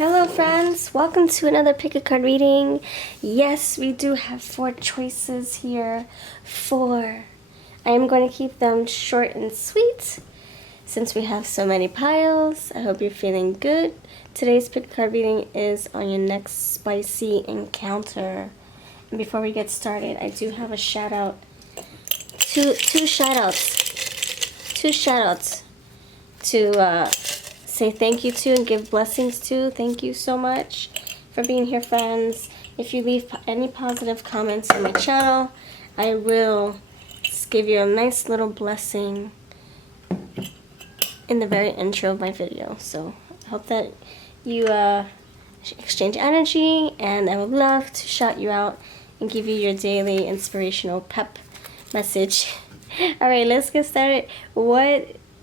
Hello friends, welcome to another pick a card reading. Yes, we do have 4 choices here. 4. I am going to keep them short and sweet since we have so many piles. I hope you're feeling good. Today's pick a card reading is on your next spicy encounter. And before we get started, I do have a shout out. Two shout outs to say thank you to and give blessings to. Thank you so much for being here, friends. If you leave any positive comments on my channel, I will give you a nice little blessing in the very intro of my video. So I hope that you exchange energy, and I would love to shout you out and give you your daily inspirational pep message. All right, let's get started.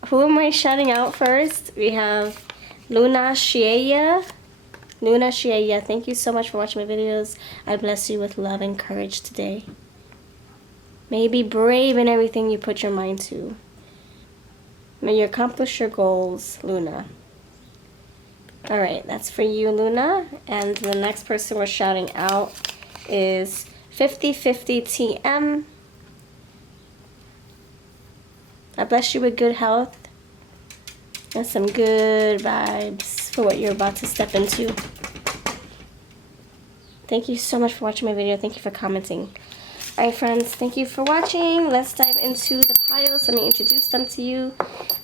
Who am I shouting out first? We have Luna Shieya. Luna Shieya, thank you so much for watching my videos. I bless you with love and courage today. May you be brave in everything you put your mind to. May you accomplish your goals, Luna. All right, that's for you, Luna. And the next person we're shouting out is 5050 TM. I bless you with good health and some good vibes for what you're about to step into. Thank you so much for watching my video. Thank you for commenting. Alright friends, thank you for watching. Let's dive into the piles. Let me introduce them to you.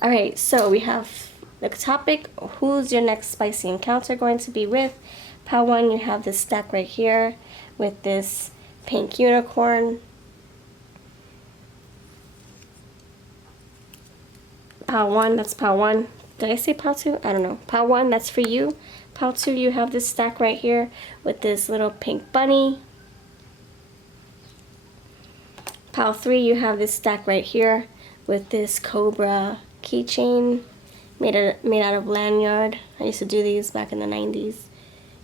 Alright, so we have the topic, who's your next spicy encounter going to be with? Pile 1, you have this stack right here with this pink unicorn. Pile 1, that's pile 1. Did I say pile 2? I don't know. Pile 1, that's for you. Pile 2, you have this stack right here with this little pink bunny. Pile 3, you have this stack right here with this cobra keychain made out of lanyard. I used to do these back in the 90s.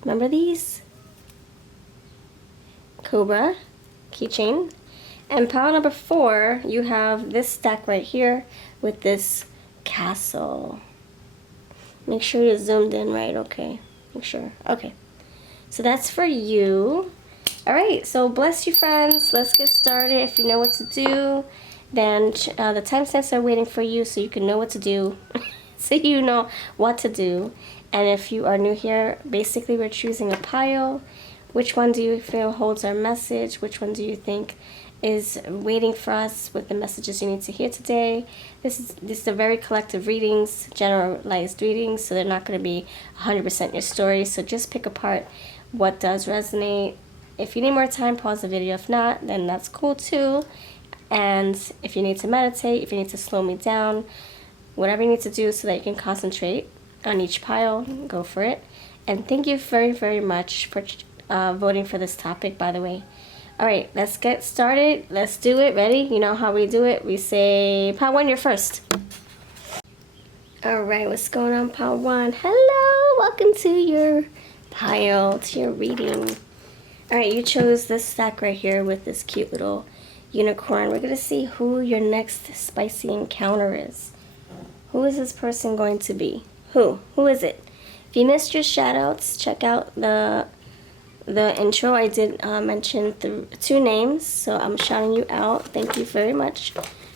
Remember these? Cobra keychain. And pile number 4, you have this stack right here with this castle. Make sure you're zoomed in right, okay? Make sure. Okay. So that's for you. Alright, so bless you, friends. Let's get started. If you know what to do, then the timestamps are waiting for you so you can know what to do. So you know what to do. And if you are new here, basically we're choosing a pile. Which one do you feel holds our message? Which one do you think is waiting for us with the messages you need to hear today? This is a very collective readings, generalized readings, so they're not going to be 100% your story. So just pick apart what does resonate. If you need more time, pause the video. If not, then that's cool too. And if you need to meditate, if you need to slow me down, whatever you need to do so that you can concentrate on each pile, go for it. And thank you very, very much for voting for this topic, by the way. Alright, let's get started. Let's do it. Ready? You know how we do it. We say, pile 1, you're first. Alright, what's going on, pile 1? Hello! Welcome to your pile, to your reading. Alright, you chose this stack right here with this cute little unicorn. We're going to see who your next spicy encounter is. Who is this person going to be? Who? Who is it? If you missed your shoutouts, check out the intro. I did mention 2 names, so I'm shouting you out. Thank you very much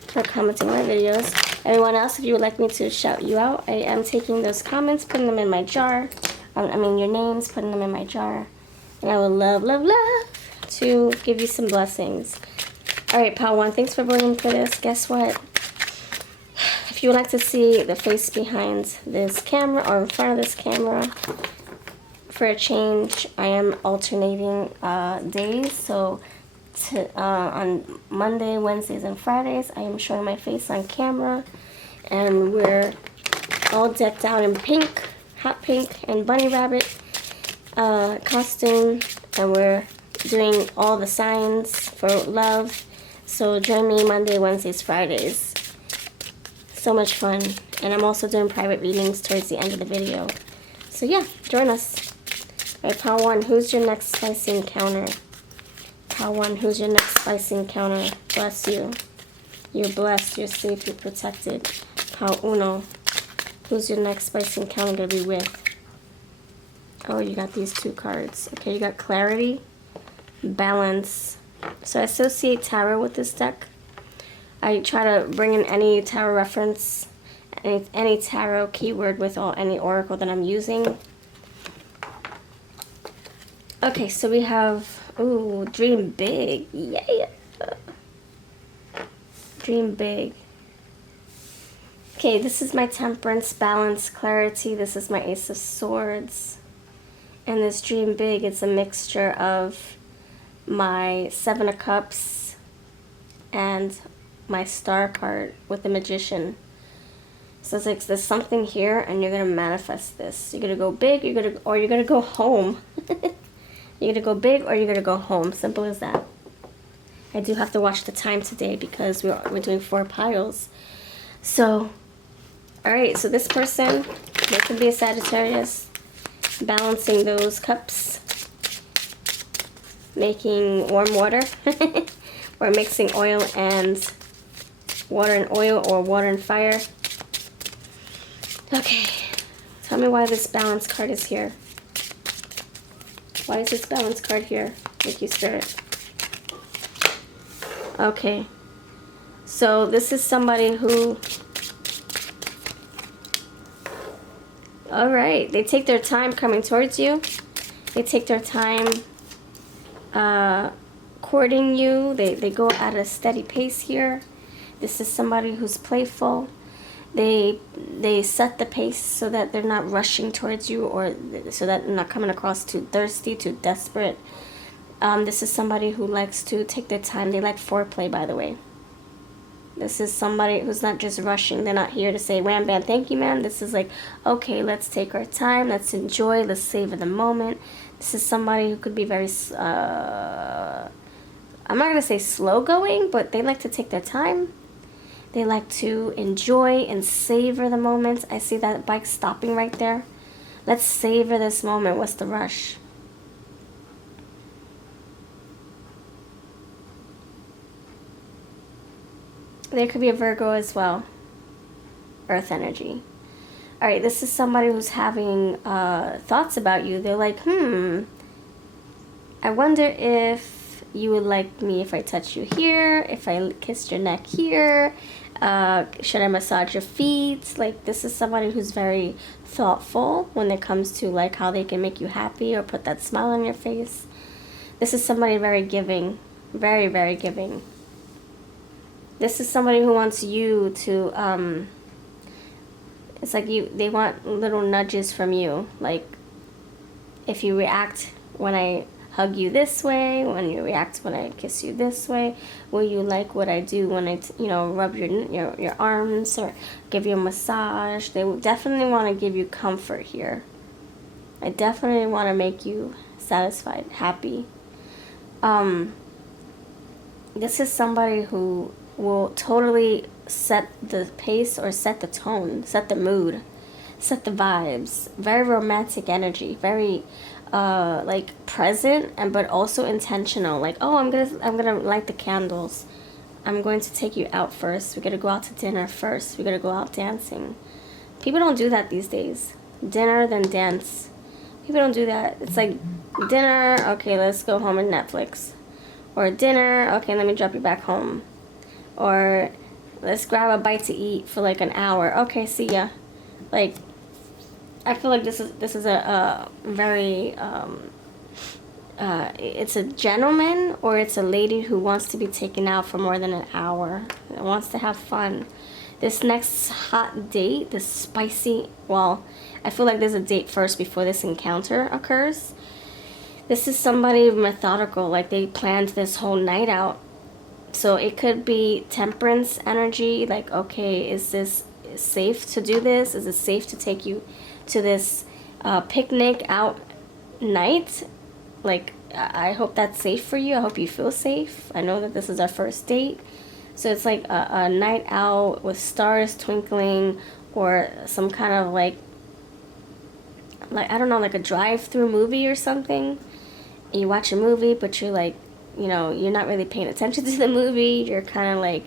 for commenting on my videos. Everyone else, if you would like me to shout you out, I am taking those comments, putting them in my jar. I mean your names, putting them in my jar. And I would love, love, love to give you some blessings. Alright, pile 1, thanks for voting for this. Guess what? If you would like to see the face behind this camera or in front of this camera, for a change, I am alternating days. So on Monday, Wednesdays, and Fridays, I am showing my face on camera. And we're all decked out in pink, hot pink, and bunny rabbit costume. And we're doing all the signs for love. So join me Monday, Wednesdays, Fridays. So much fun. And I'm also doing private readings towards the end of the video. So yeah, join us. Alright, pile 1, who's your next spicy encounter? Pile 1, who's your next spicy encounter? Bless you. You're blessed, you're safe, you're protected. Pile 1, who's your next spicy encounter going to be with? Oh, you got these two cards. Okay, you got clarity, balance. So I associate tarot with this deck. I try to bring in any tarot reference, any tarot keyword with any oracle that I'm using. Okay, so we have, ooh, dream big. Yeah. Dream big. Okay, this is my temperance, balance, clarity. This is my ace of swords. And this dream big, it's a mixture of my 7 of cups and my star card with the magician. So it's like there's something here and you're gonna manifest this. You're gonna go big, you're gonna go home. You're gonna go big or you're gonna go home. Simple as that. I do have to watch the time today because we're doing 4 piles. So, alright, so this person, they could be a Sagittarius, balancing those cups, making warm water, or mixing oil and water and oil, or water and fire. Okay, tell me why this balance card is here. Why is this balance card here? Thank you, Spirit. Okay, so this is somebody who, all right, they take their time coming towards you. They take their time courting you. They go at a steady pace here. This is somebody who's playful. They set the pace so that they're not rushing towards you, or so that they're not coming across too thirsty, too desperate. This is somebody who likes to take their time. They like foreplay, by the way. This is somebody who's not just rushing. They're not here to say, wham, bam, thank you, ma'am. This is like, okay, let's take our time. Let's enjoy. Let's savor the moment. This is somebody who could be very, I'm not going to say slow going, but they like to take their time. They like to enjoy and savor the moment. I see that bike stopping right there. Let's savor this moment. What's the rush? There could be a Virgo as well. Earth energy. All right, this is somebody who's having thoughts about you. They're like, I wonder if you would like me if I touch you here, if I kissed your neck here, should I massage your feet? Like, this is somebody who's very thoughtful when it comes to like how they can make you happy or put that smile on your face. This is somebody very giving, very, very giving. This is somebody who wants you to, it's like they want little nudges from you. Like, if you react when I hug you this way, when you react when I kiss you this way, will you like what I do when I, rub your arms or give you a massage? They definitely want to give you comfort here. I definitely want to make you satisfied, happy. This is somebody who will totally set the pace or set the tone, set the mood, set the vibes. Very romantic energy, very like present, but also intentional. Like, oh, I'm gonna light the candles. I'm going to take you out first. We're gonna go out to dinner first. We're gonna go out dancing. People don't do that these days. Dinner then dance. People don't do that. It's like dinner, okay, let's go home and Netflix. Or dinner, okay, let me drop you back home. Or let's grab a bite to eat for like an hour. Okay, see ya. Like, I feel like this is a very it's a gentleman or it's a lady who wants to be taken out for more than an hour. Wants to have fun. This next hot date, this spicy, well, I feel like there's a date first before this encounter occurs. This is somebody methodical, like they planned this whole night out. So it could be temperance energy, like, okay, is this safe to do this? Is it safe to take you to this picnic out night? Like, I hope that's safe for you. I hope you feel safe. I know that this is our first date. So it's like a night out with stars twinkling, or some kind of like I don't know, like a drive-through movie or something. And you watch a movie, but you're like, you're not really paying attention to the movie. You're kind of like,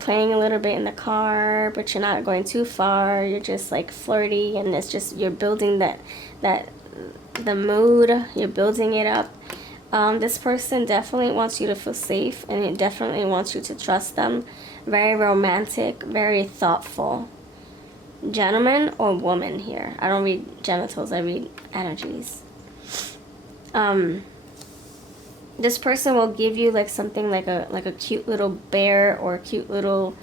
playing a little bit in the car, but you're not going too far. You're just like flirty, and it's just, you're building that the mood. You're building it up. This person definitely wants you to feel safe, and it definitely wants you to trust them. Very romantic, very thoughtful. Gentleman or woman here. I don't read genitals, I read energies. This person will give you like something like a cute little bear or a cute little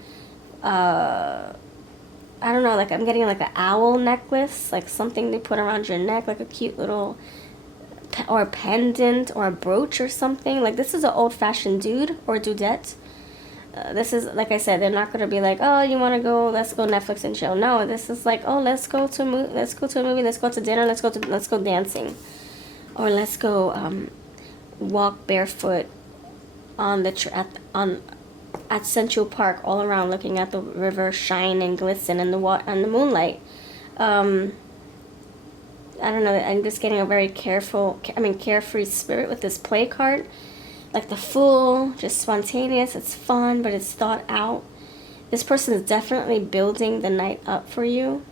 I don't know, like I'm getting like an owl necklace, like something they put around your neck, like a cute little or a pendant or a brooch or something. Like this is an old-fashioned dude or dudette. This is, like I said, they're not going to be like, oh, you want to go, let's go Netflix and chill. No, this is like, oh, let's go to a movie, let's go to dinner, let's go dancing, or let's go walk barefoot on the at Central Park, all around, looking at the river shine and glisten and the moonlight. I don't know, I'm just getting a very carefree spirit with this play card. Like the Fool, just spontaneous, it's fun, but it's thought out. This person is definitely building the night up for you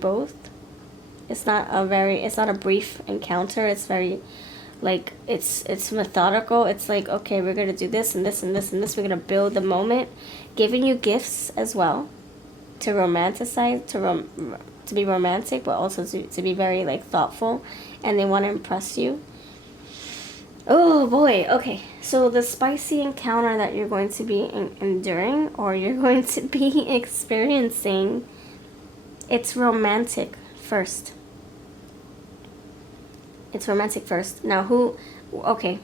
both. It's not a brief encounter. It's very, like, it's methodical. It's like, okay, we're going to do this and this and this and this. We're going to build the moment. Giving you gifts as well to romanticize, to be romantic, but also to be very, like, thoughtful. And they want to impress you. Oh boy, okay. So the spicy encounter that you're going to be enduring, or you're going to be experiencing, it's romantic first. It's romantic first. Now okay,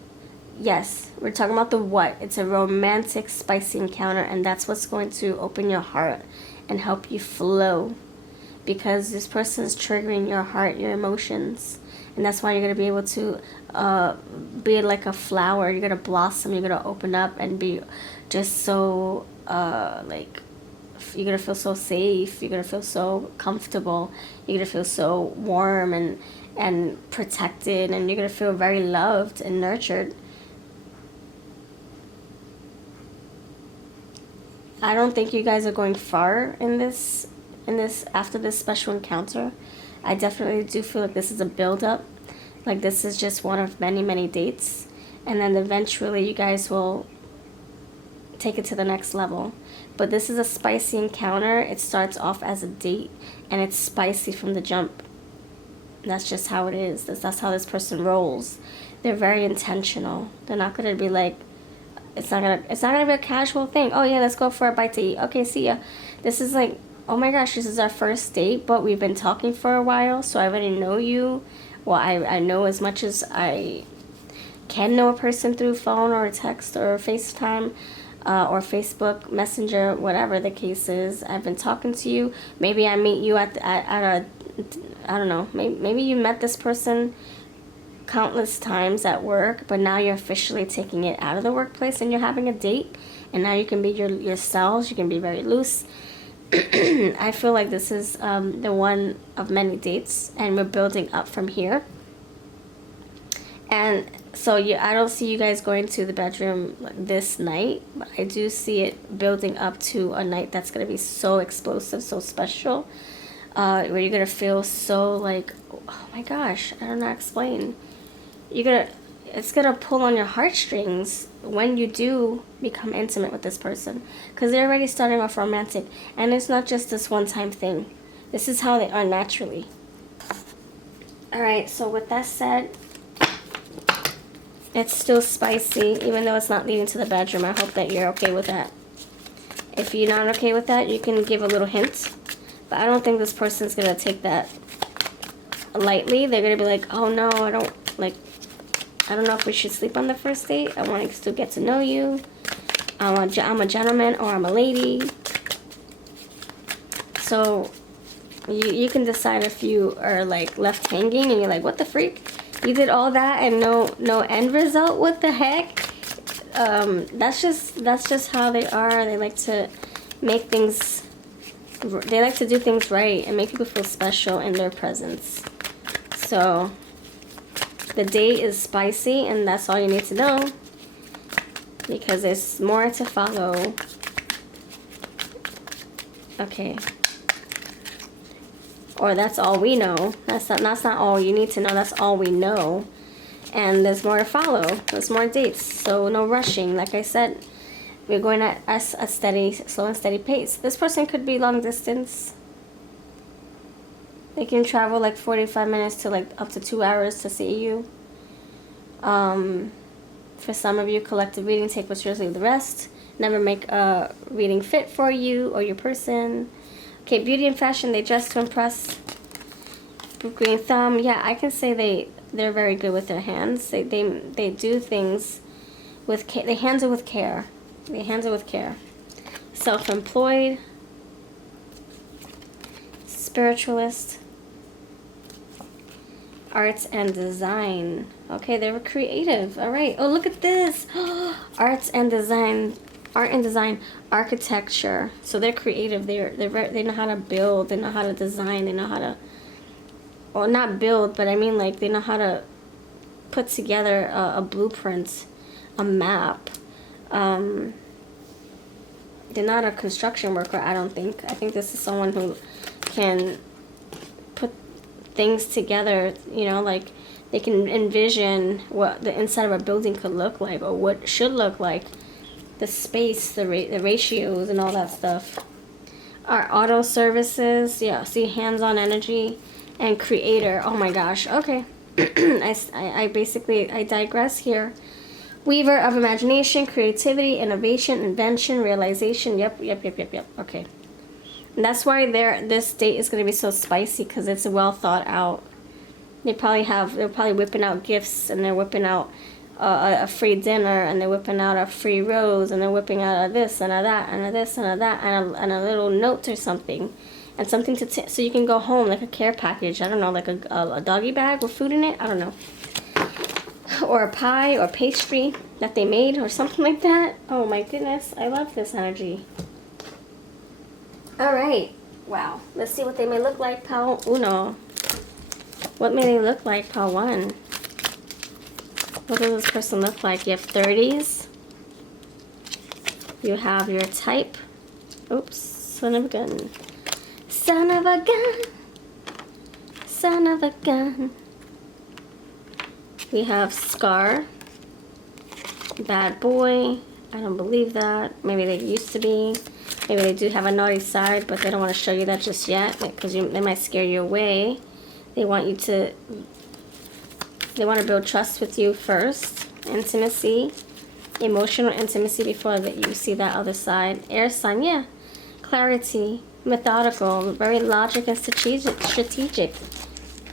yes, we're talking about the what. It's a romantic spicy encounter, and that's what's going to open your heart and help you flow. Because this person is triggering your heart, your emotions. And that's why you're going to be able to be like a flower. You're going to blossom. You're going to open up and be just so, like, you're going to feel so safe. You're going to feel so comfortable. You're going to feel so warm and protected. And you're going to feel very loved and nurtured. I don't think you guys are going far in this after this special encounter. I definitely do feel like this is a build-up. Like this is just one of many, many dates. And then eventually you guys will take it to the next level. But this is a spicy encounter. It starts off as a date, and it's spicy from the jump. That's just how it is. That's how this person rolls. They're very intentional. They're not going to be like, it's not gonna be a casual thing. Oh yeah, let's go for a bite to eat. Okay, see ya. This is like, oh my gosh, this is our first date, but we've been talking for a while, so I already know you. Well, I know as much as I can know a person through phone or text or FaceTime or Facebook Messenger, whatever the case is. I've been talking to you. Maybe I meet you at a, I don't know, maybe you met this person countless times at work, but now you're officially taking it out of the workplace and you're having a date, and now you can be yourselves. You can be very loose. I feel like this is the one of many dates, and we're building up from here. And so I don't see you guys going to the bedroom this night, but I do see it building up to a night that's going to be so explosive, so special, where you're going to feel so like, oh my gosh, I don't know how to explain. It's going to pull on your heartstrings when you do become intimate with this person, because they're already starting off romantic, and it's not just this one-time thing. This is how they are naturally. Alright, so with that said, it's still spicy, even though it's not leading to the bedroom. I hope that you're okay with that. If you're not okay with that, you can give a little hint, but I don't think this person's going to take that lightly. They're going to be like, oh no, I don't know if we should sleep on the first date. I want to still get to know you. I'm a gentleman or I'm a lady. So you can decide if you are like left hanging and you're like, what the freak? You did all that and no end result? What the heck? That's just how they are. They like to make things. They like to do things right and make people feel special in their presence. So the date is spicy, and that's all you need to know, because there's more to follow. Okay. or that's all we know. That's not all you need to know. That's all we know. And there's more to follow. There's more dates. So no rushing. Like I said, we're going at a steady, slow and steady pace. This person could be long distance. They can travel like 45 minutes to like up to 2 hours to see you. For some of you, collective reading, take what's yours, leave the rest. Never make a reading fit for you or your person. Okay, beauty and fashion, they dress to impress. Green thumb, yeah, I can say they're very good with their hands. They do things with care. They handle with care. They handle with care. Self-employed. Spiritualist. Arts and design. Okay, they were creative. All right. Oh, look at this. Arts and design. Art and design. Architecture. So they're creative. They know how to build. They know how to design. They know how to, well, not build, but I mean like they know how to put together a blueprint, a map. They're not a construction worker, I don't think. I think this is someone who can put things together, you know, like they can envision what the inside of a building could look like, or what should look like, the space, the ratios and all that stuff. Our auto services, yeah, see, hands-on energy. And creator, oh my gosh, okay. I digress here. Weaver of imagination, creativity, innovation, invention, realization. Yep. Okay. And that's why this date is going to be so spicy, because it's well thought out. They're probably whipping out gifts, and they're whipping out a free dinner, and they're whipping out a free rose, and they're whipping out a this and a that and a this and a that and a little note or something. And something so you can go home, like a care package. I don't know, like a doggy bag with food in it. I don't know. Or a pie or pastry that they made or something like that. Oh my goodness, I love this energy. All right, wow. Let's see what they may look like, pal uno. What may they look like, pal one? What does this person look like? You have 30s. You have your type. Oops, son of a gun. Son of a gun. Son of a gun. We have Scar. Bad boy. I don't believe that. Maybe they used to be. Maybe they do have a naughty side, but they don't want to show you that just yet, because they might scare you away. They want to build trust with you first. Intimacy. Emotional intimacy before that you see that other side. Air sign, yeah. Clarity. Methodical. Very logic and strategic.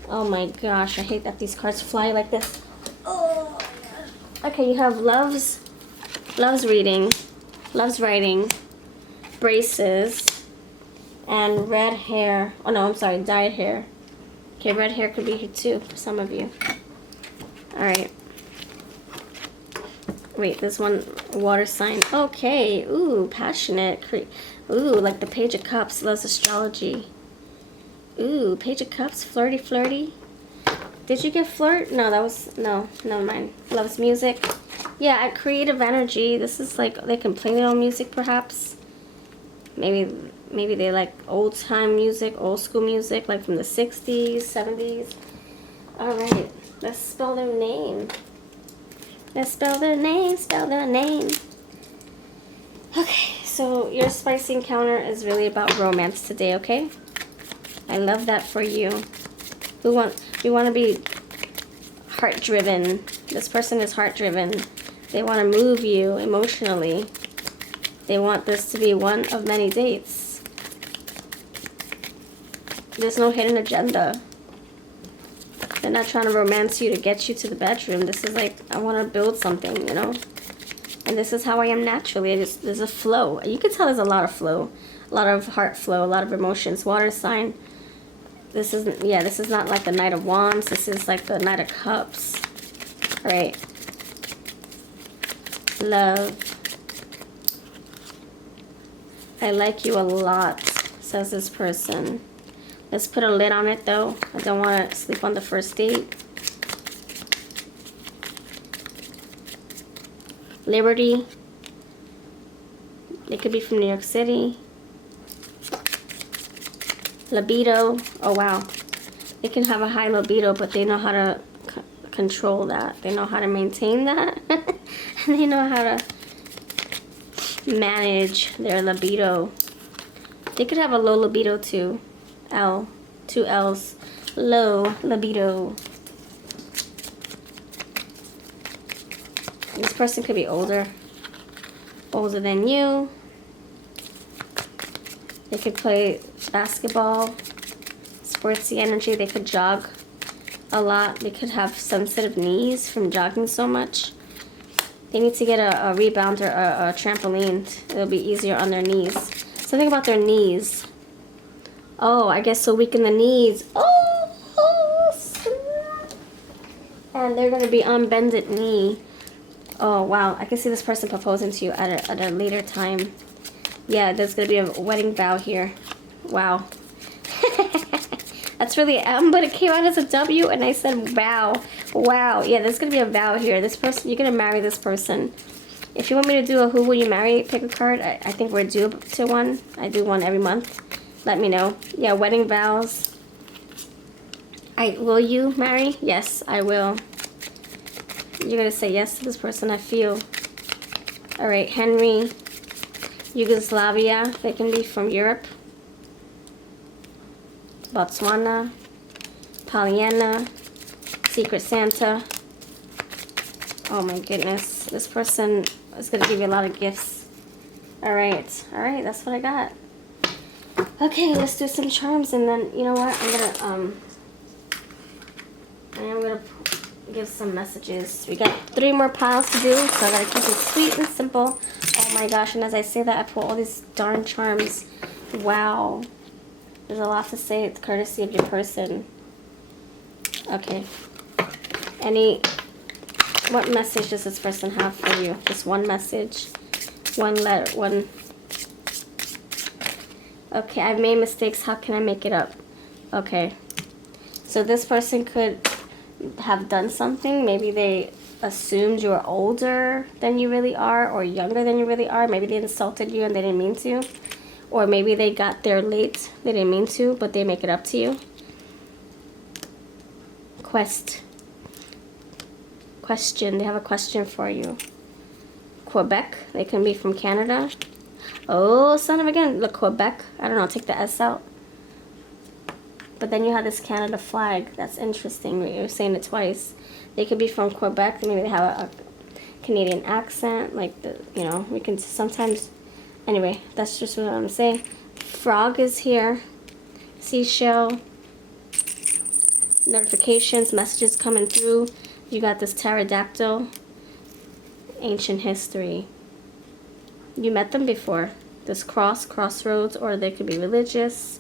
Oh my gosh, I hate that these cards fly like this. Oh my gosh. Okay, you have loves reading, loves writing, braces, and red hair. Oh no, I'm sorry, dyed hair. Okay, red hair could be here too for some of you. Alright. Wait, this one, water sign. Okay, ooh, passionate. Ooh, like the Page of Cups, loves astrology. Ooh, Page of Cups, flirty. Did you get flirt? No, no, never mind. Loves music. Yeah, creative energy. This is like, they can play their own music perhaps. Maybe they like old time music, old school music, like from the 60s, 70s. Alright, let's spell their name. Let's spell their name, Okay, so your spicy encounter is really about romance today, okay? I love that for you. We want to be heart-driven. This person is heart-driven. They want to move you emotionally. They want this to be one of many dates. There's no hidden agenda. They're not trying to romance you to get you to the bedroom. This is like, I want to build something, you know? And this is how I am naturally. There's a flow. You can tell there's a lot of flow. A lot of heart flow, a lot of emotions. Water sign. This is not like the Knight of Wands. This is like the Knight of Cups. All right. Love. I like you a lot, says this person. Let's put a lid on it though. I don't want to sleep on the first date. Liberty. They could be from New York City. Libido. Oh, wow. They can have a high libido, but they know how to control that. They know how to maintain that. And they know how to manage their libido. They could have a low libido too. L. 2 L's. Low libido. This person could be older than you. They could play basketball, sportsy energy. They could jog a lot. They could have sensitive knees from jogging so much. They need to get a rebound or a trampoline. It'll be easier on their knees. Something about their knees. Oh, I guess so weak in the knees. Oh, snap. And they're going to be on bended knee. Oh, wow. I can see this person proposing to you at a later time. Yeah, there's going to be a wedding vow here. Wow. That's really, but it came out as a W and I said vow. Wow. Yeah, there's going to be a vow here. This person, you're going to marry this person. If you want me to do a who will you marry, pick a card. I think we're due to one. I do one every month. Let me know. Yeah, wedding vows. Will you marry? Yes, I will. You're going to say yes to this person, I feel. All right, Henry, Yugoslavia. They can be from Europe. Botswana, Pollyanna, Secret Santa. Oh my goodness. This person is going to give you a lot of gifts. All right, that's what I got. Okay, let's do some charms, and then, you know what, I'm gonna give some messages. We got 3 more piles to do, so I gotta keep it sweet and simple. Oh my gosh, and as I say that, I pull all these darn charms. Wow. There's a lot to say. It's courtesy of your person. Okay. What message does this person have for you? Just one message. One letter. One. Okay, I've made mistakes. How can I make it up? Okay. So this person could have done something. Maybe they assumed you were older than you really are, or younger than you really are. Maybe they insulted you and they didn't mean to. Or maybe they got there late. They didn't mean to, but they make it up to you. Question. They have a question for you. Quebec. They can be from Canada. Oh, son of a gun. Look, Quebec. I don't know. Take the S out. But then you have this Canada flag. That's interesting. You're saying it twice. They could be from Quebec. Maybe they have a Canadian accent. Like, we can sometimes... Anyway, that's just what I'm saying. Frog is here. Seashell. Notifications, messages coming through. You got this pterodactyl. Ancient history. You met them before. This crossroads, or they could be religious.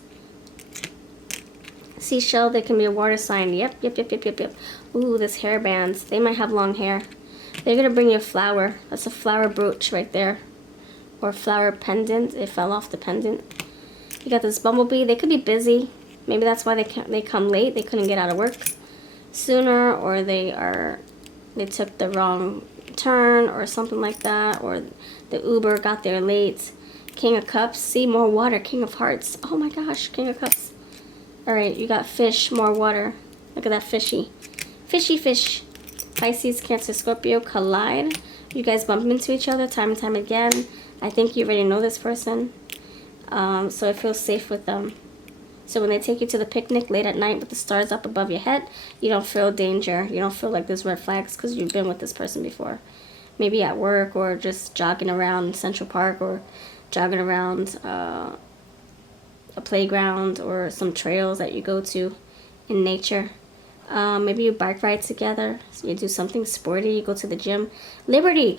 Seashell, they can be a water sign. Yep. Ooh, this hairbands. They might have long hair. They're going to bring you a flower. That's a flower brooch right there. Or flower pendant. It fell off the pendant. You got this bumblebee. They could be busy. Maybe that's why they come late. They couldn't get out of work sooner, or they took the wrong turn or something like that, or the Uber got there late. King of Cups. See, more water. King of Hearts. Oh my gosh, King of Cups. All right, you got fish, more water. Look at that fishy. Fishy fish. Pisces, Cancer, Scorpio collide. You guys bump into each other time and time again. I think you already know this person. So it feels safe with them. So when they take you to the picnic late at night with the stars up above your head, you don't feel danger. You don't feel like there's red flags because you've been with this person before. Maybe at work, or just jogging around Central Park, or jogging around a playground, or some trails that you go to in nature. Maybe you bike ride together. So you do something sporty. You go to the gym. Liberty.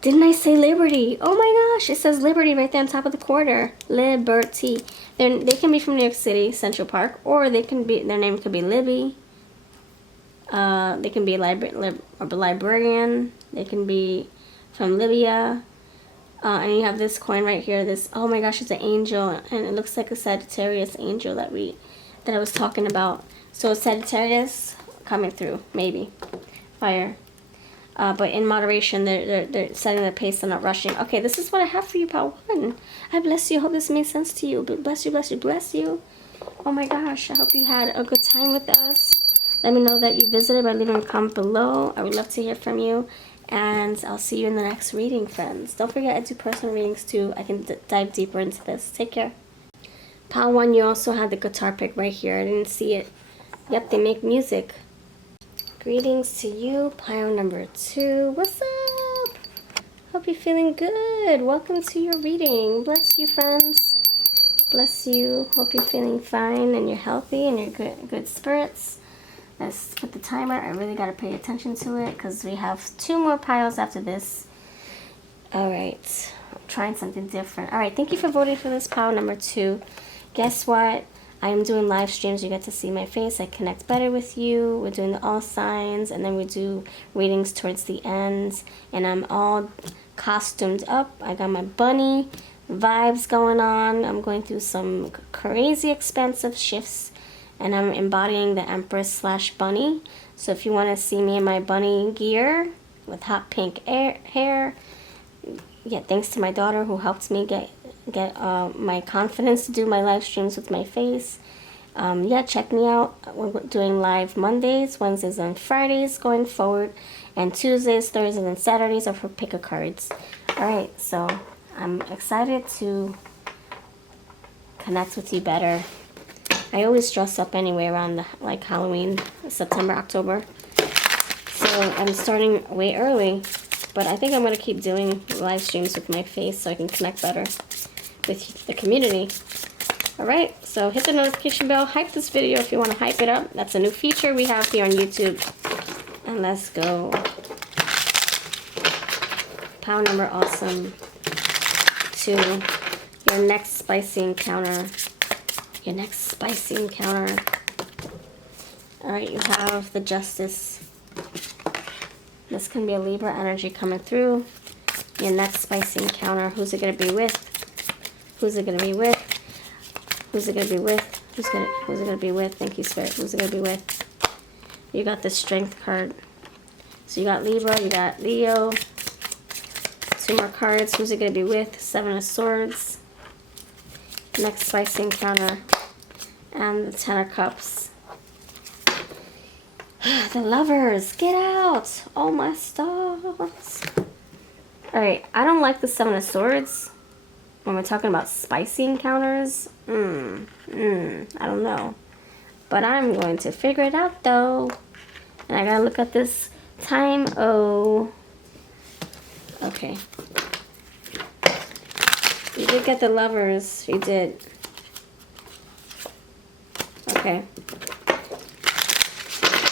Didn't I say Liberty? Oh my gosh. It says Liberty right there on top of the quarter. Liberty. They can be from New York City, Central Park. Or they can be, their name could be Libby. They can be a librarian. They can be from Libya. And you have this coin right here. This, oh my gosh, it's an angel. And it looks like a Sagittarius angel that I was talking about. So Sagittarius coming through, maybe. Fire. But in moderation, they're setting the pace. They're not rushing. Okay, this is what I have for you, Pile 1. I bless you. Hope this made sense to you. Bless you, bless you, bless you. Oh my gosh, I hope you had a good time with us. Let me know that you visited by leaving a comment below. I would love to hear from you. And I'll see you in the next reading, friends. Don't forget, I do personal readings too. I can dive deeper into this. Take care. Pile 1, you also had the guitar pick right here. I didn't see it. Yep, they make music. Greetings to you, pile number 2. What's up? Hope you're feeling good. Welcome to your reading. Bless you, friends. Bless you. Hope you're feeling fine and you're healthy and you're good spirits. Let's put the timer. I really got to pay attention to it because we have 2 more piles after this. Alright. I'm trying something different. Alright, thank you for voting for this pile number 2. Guess what? I am doing live streams. You get to see my face. I connect better with you. We're doing the all signs, and then we do readings towards the end. And I'm all costumed up. I got my bunny vibes going on. I'm going through some crazy expensive shifts, and I'm embodying the Empress / bunny. So if you want to see me in my bunny gear with hot pink hair, yeah, thanks to my daughter who helped me get my confidence to do my live streams with my face. Yeah, check me out. We're doing live Mondays, Wednesdays, and Fridays going forward, and Tuesdays, Thursdays, and Saturdays are for pick a cards. Alright, so I'm excited to connect with you better. I always dress up anyway around like Halloween, September, October. So I'm starting way early, but I think I'm going to keep doing live streams with my face so I can connect better with the community. Alright, so hit the notification bell, hype this video if you want to hype it up. That's a new feature we have here on YouTube. And let's go. Pile number awesome 2. Your next spicy encounter. Your next spicy encounter. Alright, you have the Justice. This can be a Libra energy coming through. Your next spicy encounter. Who's it going to be with? Who's it going to be with? Who's it going to be with? Who's it going to be with? Thank you, Spirit. Who's it going to be with? You got the Strength card. So you got Libra, you got Leo. 2 more cards. Who's it going to be with? 7 of Swords. Next spicy encounter. And the 10 of Cups. The Lovers. Get out. Oh, my stars. Alright, I don't like the 7 of Swords. When we're talking about spicy encounters, I don't know. But I'm going to figure it out, though. And I gotta look at this time. Oh. Okay. You did get the Lovers. You did. Okay.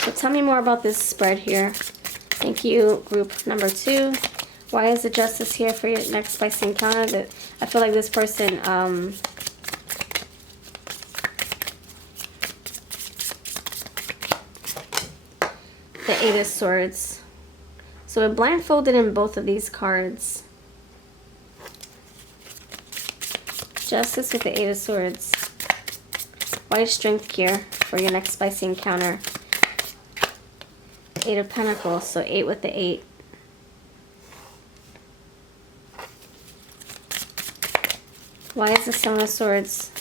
So tell me more about this spread here. Thank you, group number 2. Why is the Justice here for your next spicy encounter? I feel like this person, the 8 of Swords. So we're blindfolded in both of these cards. Justice with the 8 of Swords. Why is Strength here for your next spicy encounter? 8 of Pentacles, so 8 with the 8. Why is the 7 of Swords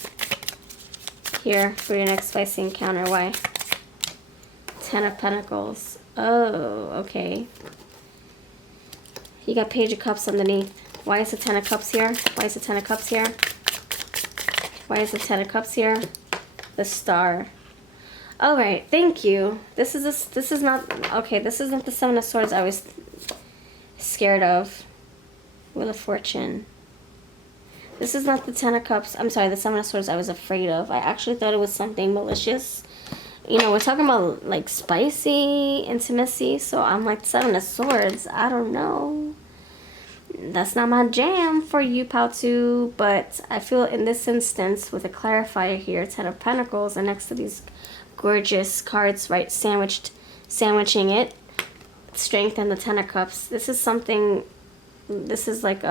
here for your next spicy encounter? Why? 10 of Pentacles. Oh, okay. You got Page of Cups underneath. Why is the 10 of Cups here? Why is the 10 of Cups here? Why is the 10 of Cups here? The Star. All right, thank you. This is not okay. This isn't the 7 of Swords I was scared of. Wheel of Fortune. This is not the 10 of Cups. I'm sorry, the 7 of Swords I was afraid of. I actually thought it was something malicious. You know, we're talking about like spicy intimacy. So I'm like, 7 of Swords. I don't know. That's not my jam for you, Pal2. But I feel in this instance, with a clarifier here, 10 of Pentacles, and next to these gorgeous cards, right, sandwiching it, Strength and the 10 of Cups. This is something, this is like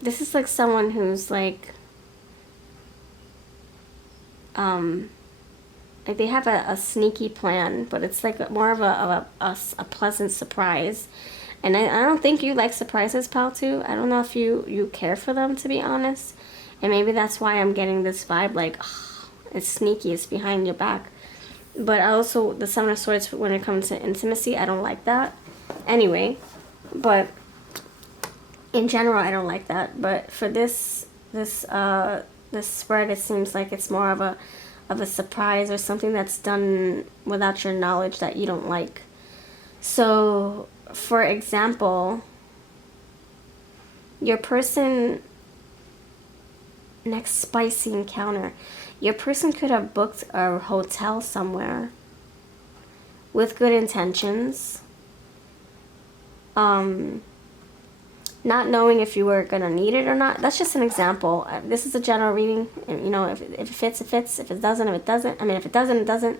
this is like someone who's like they have a sneaky plan, but it's like more of a pleasant surprise. And I don't think you like surprises, pal, too. I don't know if you care for them, to be honest. And maybe that's why I'm getting this vibe like, oh, it's sneaky, it's behind your back. But also, the Seven of Swords, when it comes to intimacy, I don't like that. Anyway, but in general, I don't like that. But for this spread, it seems like it's more of a surprise or something that's done without your knowledge that you don't like. So, for example, your person, next spicy encounter, your person could have booked a hotel somewhere with good intentions, not knowing if you were going to need it or not. That's just an example. This is a general reading. You know, if it fits, it fits. If it doesn't, if it doesn't. I mean, if it doesn't, it doesn't.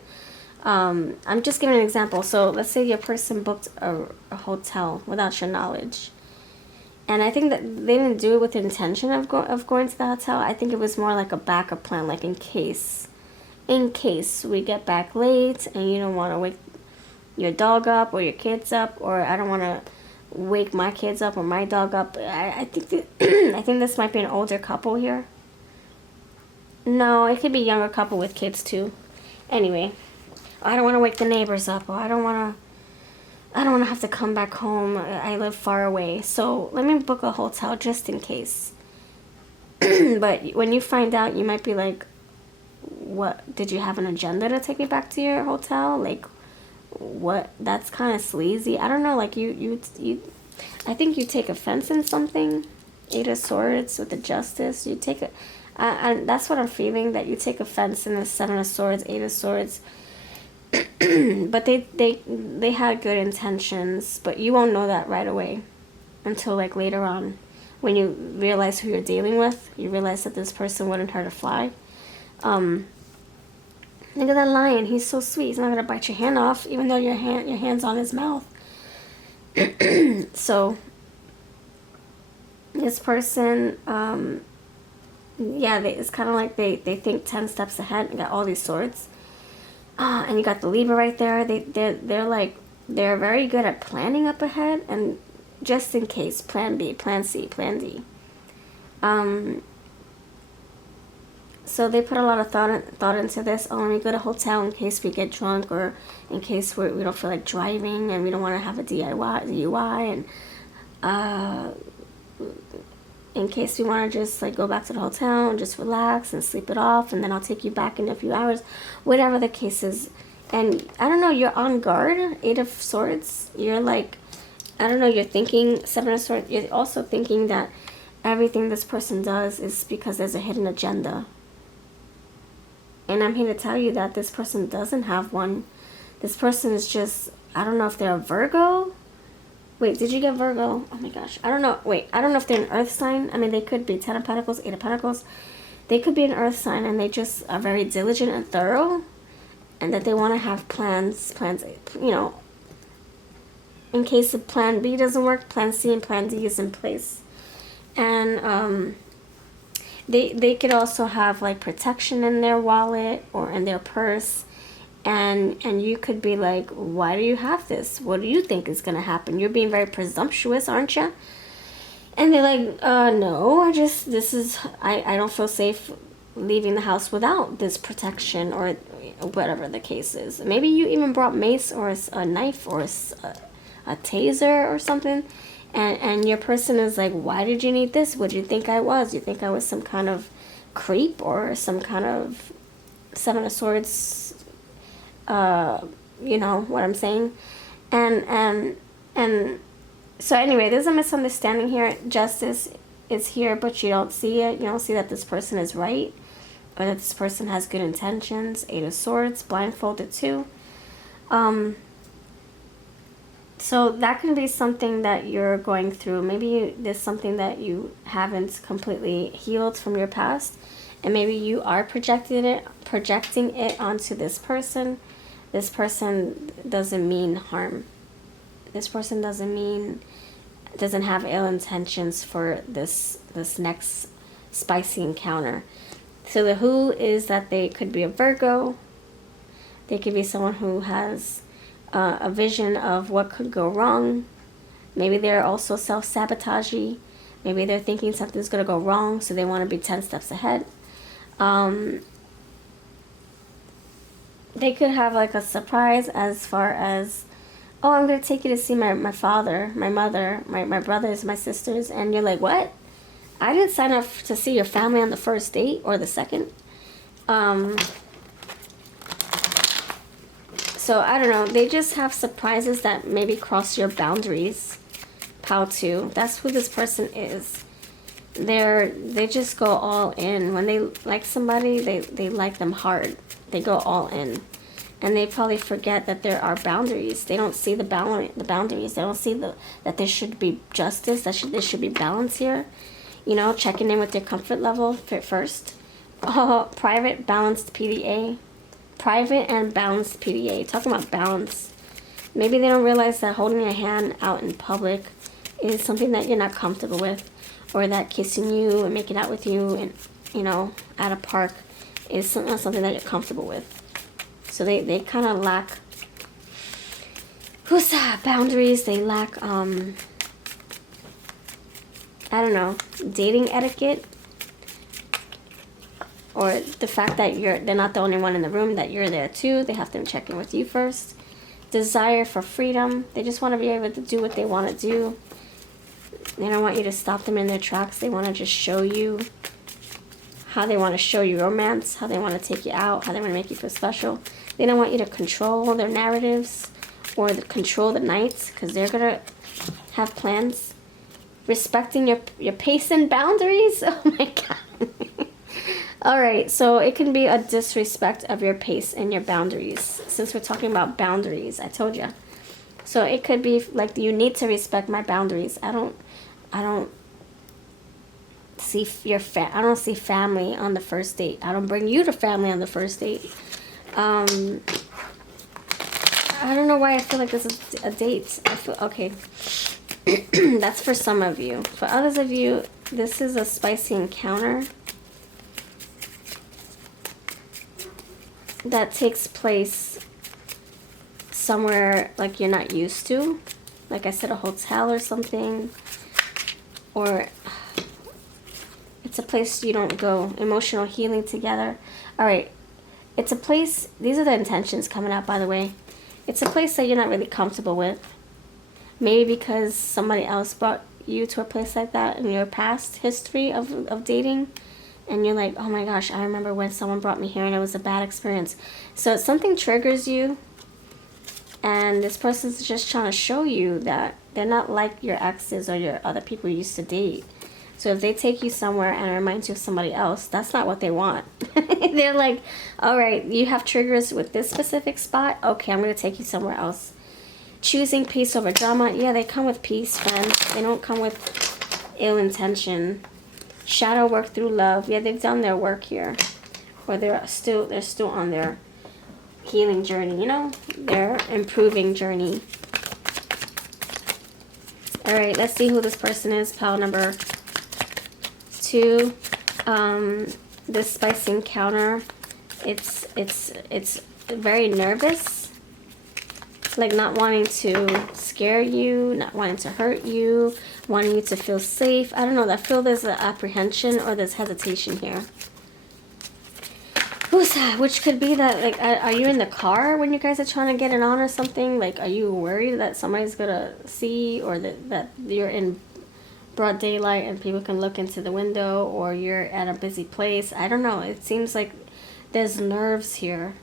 I'm just giving an example. So let's say your person booked a hotel without your knowledge. And I think that they didn't do it with the intention of going to the hotel. I think it was more like a backup plan, like in case we get back late and you don't want to wake your dog up or your kids up, or I don't want to wake my kids up or my dog up. I think that I think this might be an older couple here. No, it could be a younger couple with kids too. Anyway, I don't want to wake the neighbors up, or I don't want to have to come back home. I live far away, so let me book a hotel just in case. But when you find out, you might be like, what, did you have an agenda to take me back to your hotel? Like, what? That's kind of sleazy. I don't know, like you I think you take offense in something. Eight of Swords with the Justice. You take and that's what I'm feeling, that you take offense in the Seven of Swords, Eight of Swords. But they had good intentions, but you won't know that right away until like later on, when you realize who you're dealing with. You realize that this person wouldn't hurt a fly. Look at that lion. He's so sweet. He's not gonna bite your hand off, even though your hand's on his mouth. So this person, yeah, it's kind of like they think 10 steps ahead and got all these swords. And you got the Libra right there. They're very good at planning up ahead, and just in case, plan B, plan C, plan D. So they put a lot of thought into this. Oh, let me go to a hotel in case we get drunk, or in case we don't feel like driving and we don't want to have a DUI, and in case we want to just like go back to the hotel and just relax and sleep it off, and then I'll take you back in a few hours, whatever the case is. And I don't know, you're on guard. Eight of Swords. You're like, I don't know, you're thinking, Seven of Swords, you're also thinking that everything this person does is because there's a hidden agenda. And I'm here to tell you that this person doesn't have one. This person is just, I don't know if they're a Virgo. Wait, did you get Virgo? Oh my gosh. I don't know. Wait, I don't know if they're an earth sign. I mean, they could be 10 of Pentacles, 8 of Pentacles. They could be an earth sign, and they just are very diligent and thorough. And that they want to have plans, you know, in case the plan B doesn't work, plan C and plan D is in place. And they could also have like protection in their wallet or in their purse. And you could be like, why do you have this? What do you think is going to happen? You're being very presumptuous, aren't you? And they're like, no, I don't feel safe leaving the house without this protection, or whatever the case is. Maybe you even brought mace or a knife or a taser or something. And your person is like, why did you need this? What do you think I was? You think I was some kind of creep or some kind of Seven of Swords? You know what I'm saying? And so anyway, there's a misunderstanding here. Justice is here, but you don't see it. You don't see that this person is right, or that this person has good intentions. Eight of Swords, blindfolded too. So that can be something that you're going through. Maybe there's something that you haven't completely healed from your past, and maybe you are projecting it onto this person. This person doesn't mean harm. This person doesn't have ill intentions for this next spicy encounter. So the who is that they could be a Virgo. They could be someone who has a vision of what could go wrong. Maybe they're also self-sabotaging. Maybe they're thinking something's going to go wrong, so they want to be 10 steps ahead. They could have like a surprise as far as, oh, I'm going to take you to see my father, my mother, my brothers, my sisters. And you're like, what? I didn't sign up to see your family on the first date or the second. So I don't know. They just have surprises that maybe cross your boundaries. How to. That's who this person is. They just go all in. When they like somebody, they like them hard. They go all in. And they probably forget that there are boundaries. They don't see the boundaries. They don't see that there should be justice, that there should be balance here. You know, checking in with their comfort level first. Private, balanced PDA. Private and balanced PDA. Talking about balance. Maybe they don't realize that holding your hand out in public is something that you're not comfortable with. Or that kissing you and making out with you and, you know, at a park is not something that you're comfortable with. So they kind of lack boundaries. They lack, I don't know, dating etiquette. Or the fact that they're not the only one in the room, that you're there too. They have to check in with you first. Desire for freedom. They just want to be able to do what they want to do. They don't want you to stop them in their tracks. They want to just show you how they want to show you romance, how they want to take you out, how they want to make you feel special. They don't want you to control their narratives or control the nights, because they're going to have plans. Respecting your pace and boundaries. Oh my God. Alright, so it can be a disrespect of your pace and your boundaries. Since we're talking about boundaries, I told you. So it could be like, you need to respect my boundaries. I don't see I don't see family on the first date. I don't bring you to family on the first date. I don't know why I feel like this is a date. I feel okay. That's for some of you. For others of you, this is a spicy encounter that takes place somewhere like you're not used to. Like I said, a hotel or something. Or it's a place you don't go. Emotional healing together. Alright. It's a place, these are the intentions coming out, by the way. It's a place that you're not really comfortable with. Maybe because somebody else brought you to a place like that in your past history of dating. And you're like, oh my gosh, I remember when someone brought me here and it was a bad experience. So something triggers you. And this person's just trying to show you that they're not like your exes or your other people you used to date. So if they take you somewhere and it reminds you of somebody else, that's not what they want. They're like, all right, you have triggers with this specific spot. Okay, I'm going to take you somewhere else. Choosing peace over drama. Yeah, they come with peace, friends. They don't come with ill intention. Shadow work through love. Yeah, they've done their work here. Or they're still on their healing journey, you know? Their improving journey. Alright, let's see who this person is. Pile number 2. This spicy encounter. It's very nervous. Like not wanting to scare you, not wanting to hurt you, wanting you to feel safe. I don't know. I feel there's an apprehension or there's hesitation here. Which could be that, like, are you in the car when you guys are trying to get it on or something? Like, are you worried that somebody's going to see, or that you're in broad daylight and people can look into the window, or you're at a busy place? I don't know. It seems like there's nerves here.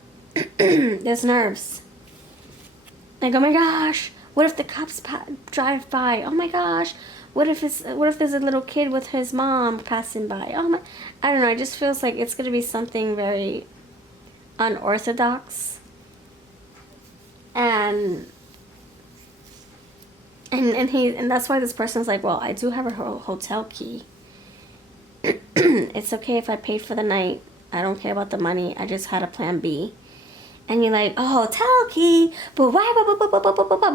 There's nerves. Like, oh my gosh, what if the cops drive by? Oh my gosh, what if there's a little kid with his mom passing by? Oh my, I don't know. It just feels like it's gonna be something very unorthodox, and that's why this person's like, well, I do have a hotel key. It's okay if I pay for the night. I don't care about the money. I just had a plan B. And you're like, oh, hotel key, but why?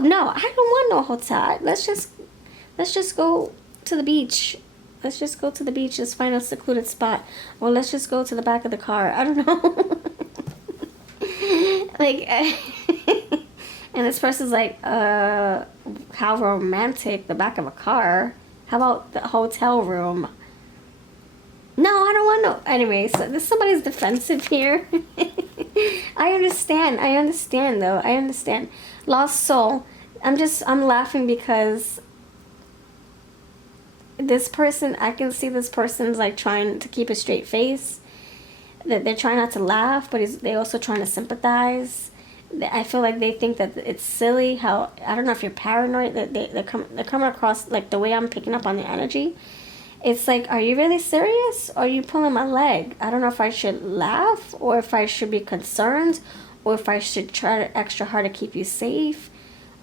No, I don't want no hotel. Let's just go to the beach. Let's just go to the beach. Let's find a secluded spot. Or let's just go to the back of the car. I don't know. Like, and this person's like, how romantic, the back of a car. How about the hotel room? No, I don't want no. Anyway, so this somebody's defensive here. I understand though. I understand. Lost soul. I'm laughing because this person, I can see this person's like trying to keep a straight face. That they're trying not to laugh, but they also trying to sympathize. I feel like they think that it's silly how, I don't know if you're paranoid, that they're coming across, like the way I'm picking up on the energy. It's like, are you really serious? Or are you pulling my leg? I don't know if I should laugh, or if I should be concerned, or if I should try extra hard to keep you safe,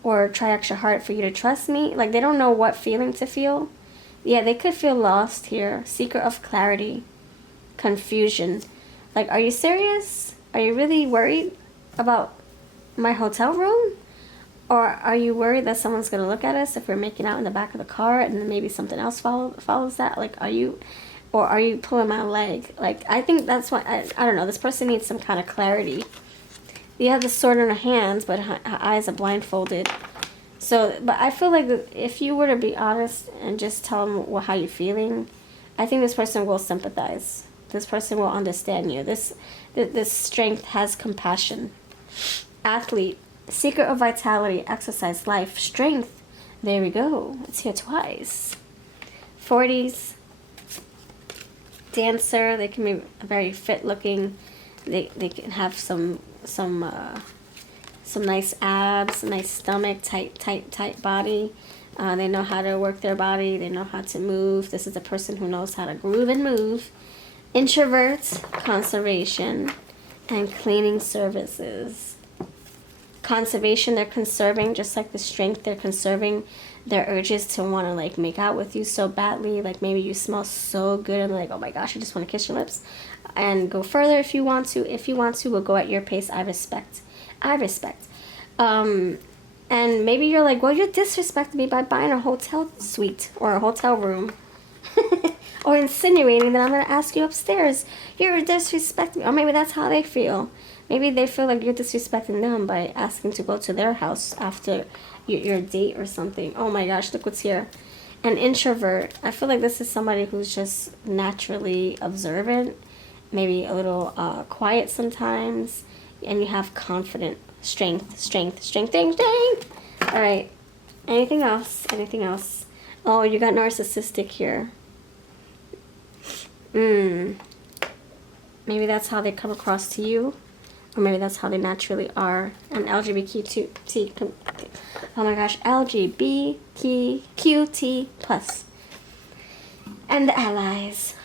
or try extra hard for you to trust me. Like, they don't know what feeling to feel. Yeah, they could feel lost here. Seeker of clarity. Confusion. Like, are you serious? Are you really worried about my hotel room? Or are you worried that someone's going to look at us if we're making out in the back of the car and then maybe something else follows that? Like, are you pulling my leg? Like, I think that's what, I don't know, this person needs some kind of clarity. You have the sword in her hands, but her eyes are blindfolded. So, but I feel like if you were to be honest and just tell them how you're feeling, I think this person will sympathize. This person will understand you. This strength has compassion. Athlete. Seeker of vitality, exercise, life, strength. There we go. It's here twice. 40s. Dancer. They can be very fit looking. They can have some nice abs, nice stomach, tight body. They know how to work their body. They know how to move. This is a person who knows how to groove and move. Introverts, conservation, and cleaning services. Conservation, they're conserving, just like the strength, they're conserving their urges to want to like make out with you so badly. Like maybe you smell so good and like, oh my gosh, I just want to kiss your lips. And go further if you want to. If you want to, we'll go at your pace. I respect. And maybe you're like, well, you're disrespecting me by buying a hotel suite or a hotel room. Or insinuating that I'm going to ask you upstairs. You're disrespecting me. Or maybe that's how they feel. Maybe they feel like you're disrespecting them by asking to go to their house after your date or something. Oh my gosh, look what's here. An introvert. I feel like this is somebody who's just naturally observant. Maybe a little quiet sometimes. And you have confident strength. All right. Anything else? Oh, you got narcissistic here. Maybe that's how they come across to you, or maybe that's how they naturally are. And LGBTQ+. Oh my gosh, LGBTQT+. And the allies.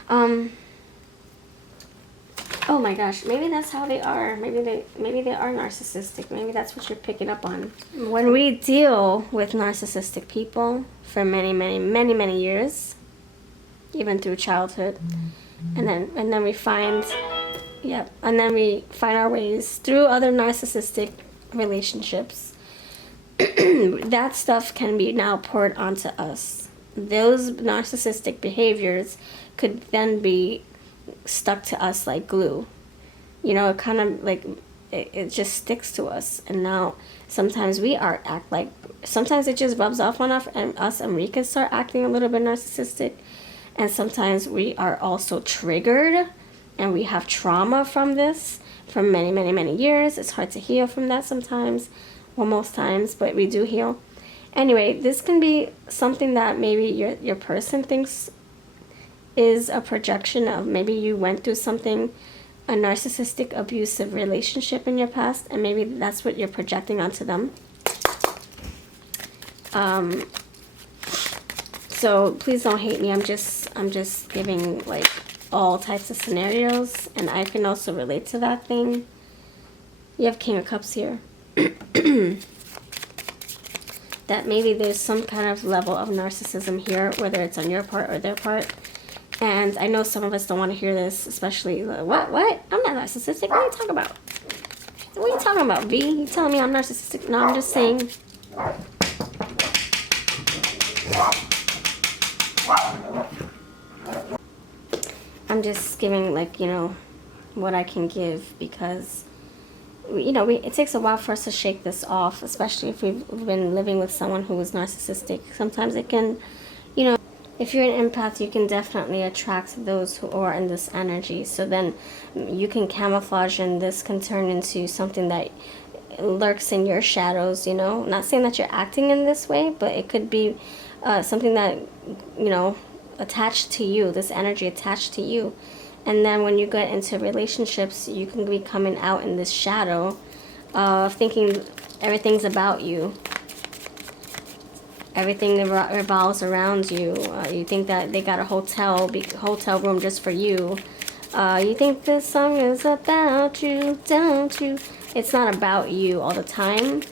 Oh my gosh, maybe that's how they are. Maybe they are narcissistic. Maybe that's what you're picking up on. When we deal with narcissistic people for many years, even through childhood, and then we find our ways through other narcissistic relationships. That stuff can be now poured onto us. Those narcissistic behaviors could then be stuck to us like glue. You know, it kind of like it just sticks to us. And now sometimes sometimes it just rubs off on us, and we can start acting a little bit narcissistic. And sometimes we are also triggered, and we have trauma from this for many years. It's hard to heal from that sometimes, well, most times, but we do heal. Anyway, this can be something that maybe your person thinks is a projection of, maybe you went through something, a narcissistic abusive relationship in your past, and maybe that's what you're projecting onto them. So please don't hate me. I'm just giving like all types of scenarios, and I can also relate to that thing. You have King of Cups here. That maybe there's some kind of level of narcissism here, whether it's on your part or their part. And I know some of us don't want to hear this, especially what? I'm not narcissistic. What are you talking about? What are you talking about, V? You telling me I'm narcissistic? No, I'm just saying. I'm just giving, like, you know, what I can give, because you know, it takes a while for us to shake this off, especially if we've been living with someone who is narcissistic. Sometimes it can, you know, if you're an empath, you can definitely attract those who are in this energy. So then you can camouflage, and this can turn into something that lurks in your shadows, you know. Not saying that you're acting in this way, but it could be something that, you know, attached to you, this energy attached to you. And then when you get into relationships, you can be coming out in this shadow, thinking everything's about you. Everything revolves around you. You think that they got a hotel room just for you. You think this song is about you, don't you? It's not about you all the time.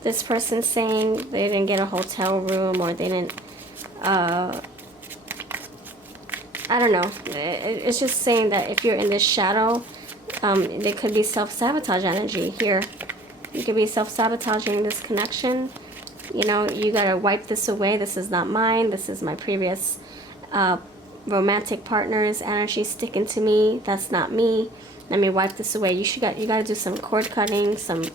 This person's saying they didn't get a hotel room, or they didn't, I don't know. It's just saying that if you're in this shadow, there could be self-sabotage energy here. You could be self-sabotaging this connection. You know, you gotta wipe this away. This is not mine. This is my previous romantic partner's energy sticking to me. That's not me. Let me wipe this away. You gotta do some cord cutting, some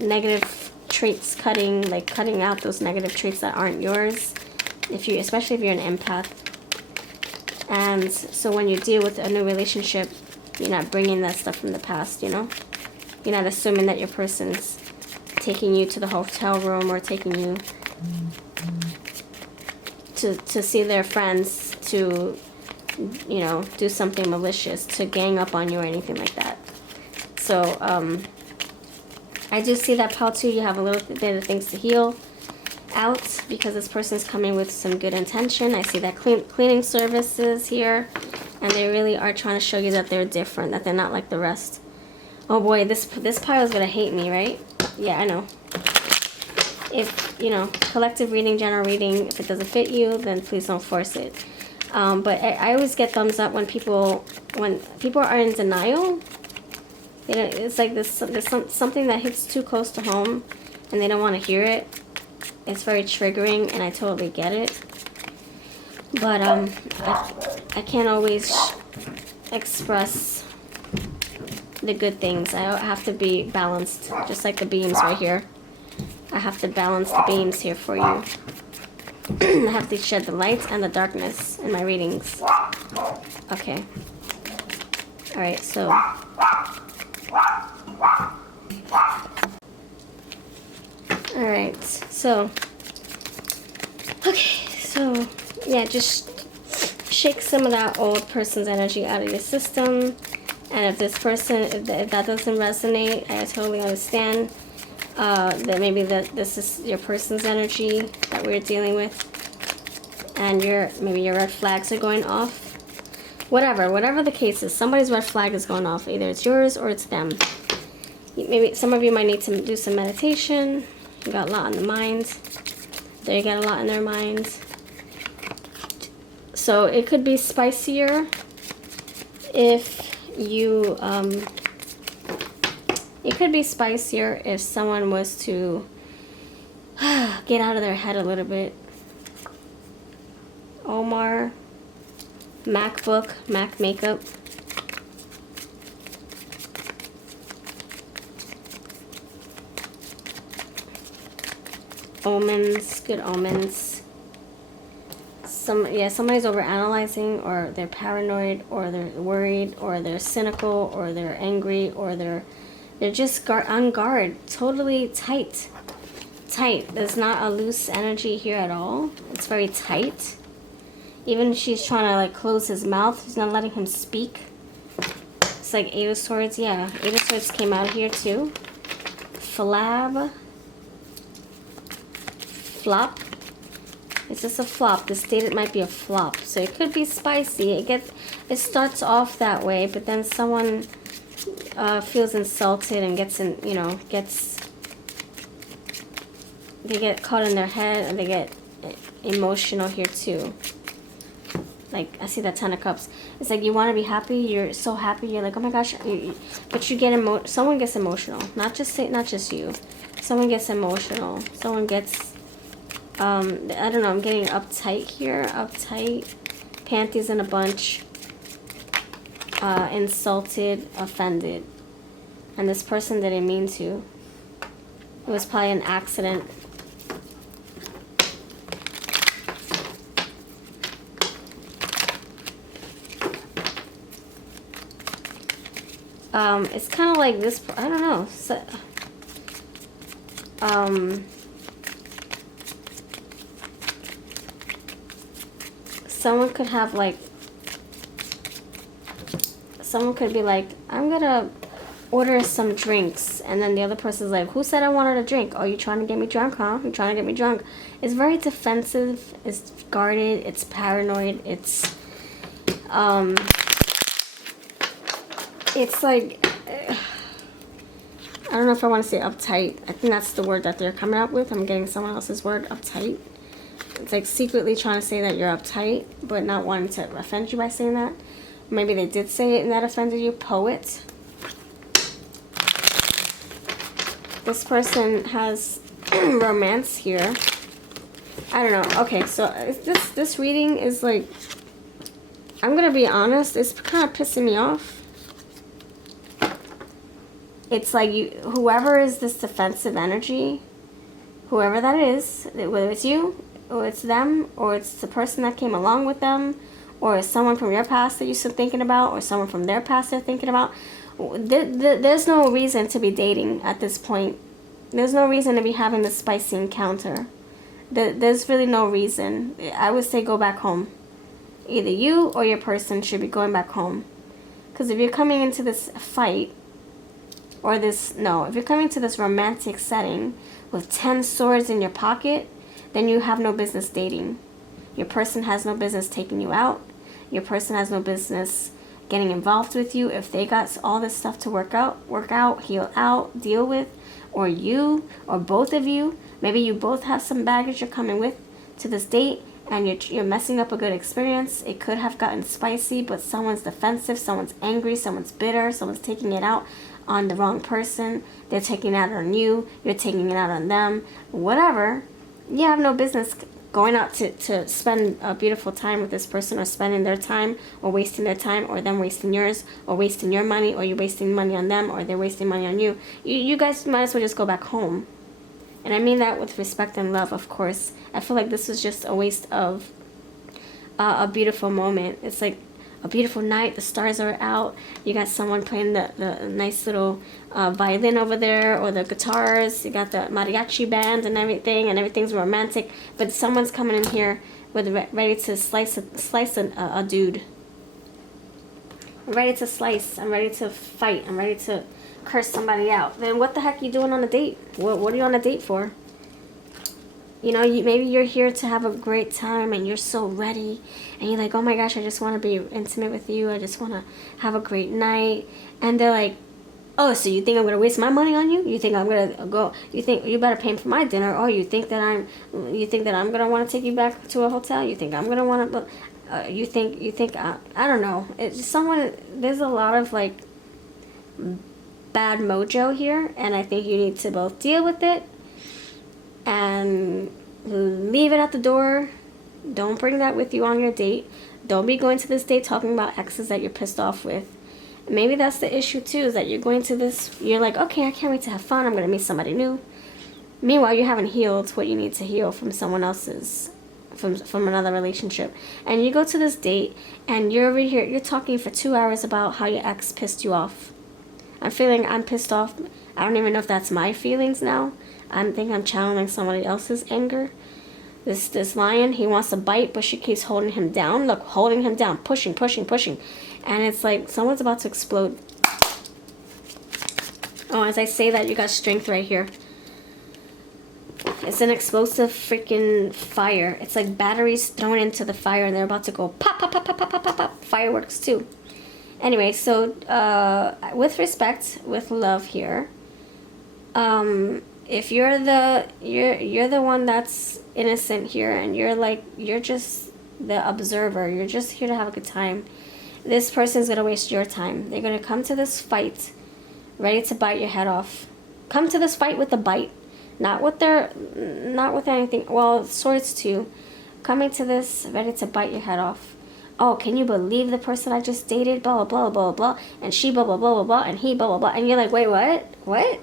negative traits cutting, like cutting out those negative traits that aren't yours. Especially if you're an empath. And so when you deal with a new relationship, you're not bringing that stuff from the past, you know? You're not assuming that your person's taking you to the hotel room, or taking you to see their friends, to, you know, do something malicious, to gang up on you or anything like that. So, I do see that pile too. You have a little bit of things to heal out, because this person's coming with some good intention. I see that cleaning services here, and they really are trying to show you that they're different, that they're not like the rest. Oh boy, this pile is gonna hate me, right? Yeah, I know. If, you know, collective reading, general reading, if it doesn't fit you, then please don't force it. But I always get thumbs up when people are in denial. You know, it's like there's something that hits too close to home, and they don't want to hear it. It's very triggering, and I totally get it. But I can't always express the good things. I have to be balanced, just like the beams right here. I have to balance the beams here for you. I have to shed the light and the darkness in my readings. Okay. Alright, so... Alright, so... Okay, so... Yeah, just shake some of that old person's energy out of your system. And if this person, if that doesn't resonate, I totally understand. That maybe this is your person's energy that we're dealing with. And maybe your red flags are going off. Whatever the case is, somebody's red flag is going off. Either it's yours or it's them. Maybe some of you might need to do some meditation. You got a lot on the mind. They got a lot in their minds. So it could be spicier if you, it could be spicier if someone was to get out of their head a little bit. Omar, MacBook, Mac makeup. Omens, good omens. Somebody's overanalyzing, or they're paranoid, or they're worried, or they're cynical, or they're angry, or they're just on guard, totally tight. There's not a loose energy here at all. It's very tight. Even she's trying to like close his mouth. She's not letting him speak. It's like Eight of Swords. Yeah, Eight of Swords came out here too. Flop. It's just a flop. This stated might be a flop. So it could be spicy. It starts off that way, but then someone feels insulted and they get caught in their head, and they get emotional here too. Like, I see that Ten of Cups. It's like you want to be happy. You're so happy. You're like, oh my gosh. But you get someone gets emotional. Not just you. Someone gets emotional. Someone gets, I don't know. I'm getting uptight here. Uptight. Panties in a bunch. Insulted. Offended. And this person didn't mean to. It was probably an accident. It's kind of like this, I don't know. So, someone could have like, someone could be like, I'm gonna order some drinks, and then the other person's like, who said I wanted a drink? Oh, you trying to get me drunk, huh? You trying to get me drunk? It's very defensive, it's guarded, it's paranoid, it's like, I don't know if I want to say uptight. I think that's the word that they're coming up with. I'm getting someone else's word, uptight. It's like secretly trying to say that you're uptight, but not wanting to offend you by saying that. Maybe they did say it and that offended you. Poet. This person has romance here. I don't know. Okay, so this reading is like, I'm going to be honest, it's kind of pissing me off. It's like whoever is this defensive energy, whoever that is, whether it's you, or it's them, or it's the person that came along with them, or it's someone from your past that you're still thinking about, or someone from their past they're thinking about. There's no reason to be dating at this point. There's no reason to be having this spicy encounter. There's really no reason. I would say go back home. Either you or your person should be going back home. Because if you're coming into this fight, or this, no, if you're coming to this romantic setting with 10 swords in your pocket, then you have no business dating. Your person has no business taking you out. Your person has no business getting involved with you. If they got all this stuff to work out, heal out, deal with, or you, or both of you, maybe you both have some baggage you're coming with to this date, and you're messing up a good experience. It could have gotten spicy, but someone's defensive, someone's angry, someone's bitter, someone's taking it out on the wrong person. They're taking it out on you, you're taking it out on them, whatever. You have no business going out to spend a beautiful time with this person, or spending their time, or wasting their time, or them wasting yours, or wasting your money, or you wasting money on them, or they're wasting money on you. You guys might as well just go back home. And I mean that with respect and love, of course. I feel like this was just a waste of a beautiful moment. It's like a beautiful night, the stars are out, you got someone playing the nice little violin over there, or the guitars, you got the mariachi band and everything's romantic, but someone's coming in here with ready to slice a dude. I'm ready to slice, I'm ready to fight, I'm ready to curse somebody out. Then what the heck are you doing on a date? What are you on a date for? You know, maybe you're here to have a great time and you're so ready and you're like, oh my gosh, I just want to be intimate with you, I just want to have a great night. And they're like, oh, so you think I'm going to waste my money on you? You think I'm going to go, you think you better pay for my dinner? Oh, you think that I'm going to want to take you back to a hotel? You think I'm going to want to, you think, I don't know. It's someone, there's a lot of like bad mojo here, and I think you need to both deal with it and leave it at the door. Don't bring that with you on your date. Don't be going to this date talking about exes that you're pissed off with. Maybe that's the issue too, is that you're going to this, you're like, okay, I can't wait to have fun, I'm going to meet somebody new. Meanwhile, you haven't healed what you need to heal from someone else's, from another relationship. And you go to this date and you're over here, you're talking for 2 hours about how your ex pissed you off. I'm pissed off. I don't even know if that's my feelings now. I think I'm channeling somebody else's anger. This lion, he wants to bite, but she keeps holding him down. Look, holding him down, pushing. And it's like someone's about to explode. Oh, as I say that, you got strength right here. It's an explosive freaking fire. It's like batteries thrown into the fire and they're about to go pop, pop, pop, pop, pop, pop, pop, pop. Fireworks too. Anyway, so with respect, with love here, if you're the one that's innocent here, and you're just the observer, you're just here to have a good time, this person's gonna waste your time. They're gonna come to this fight ready to bite your head off. Come to this fight with a bite, not with anything. Well, swords too. Coming to this ready to bite your head off. oh, can you believe the person I just dated? Blah, blah, blah, blah, blah. And she blah, blah, blah, blah, blah. And he blah, blah, blah. And you're like, wait, what? What?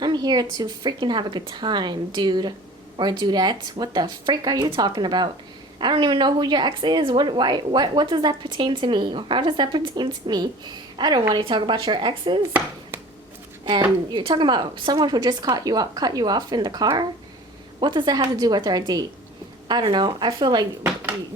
I'm here to freaking have a good time, dude. Or dudette. What the freak are you talking about? I don't even know who your ex is. What does that pertain to me? Or how does that pertain to me? I don't want to talk about your exes. And you're talking about someone who just cut you off in the car? What does that have to do with our date? I don't know. I feel like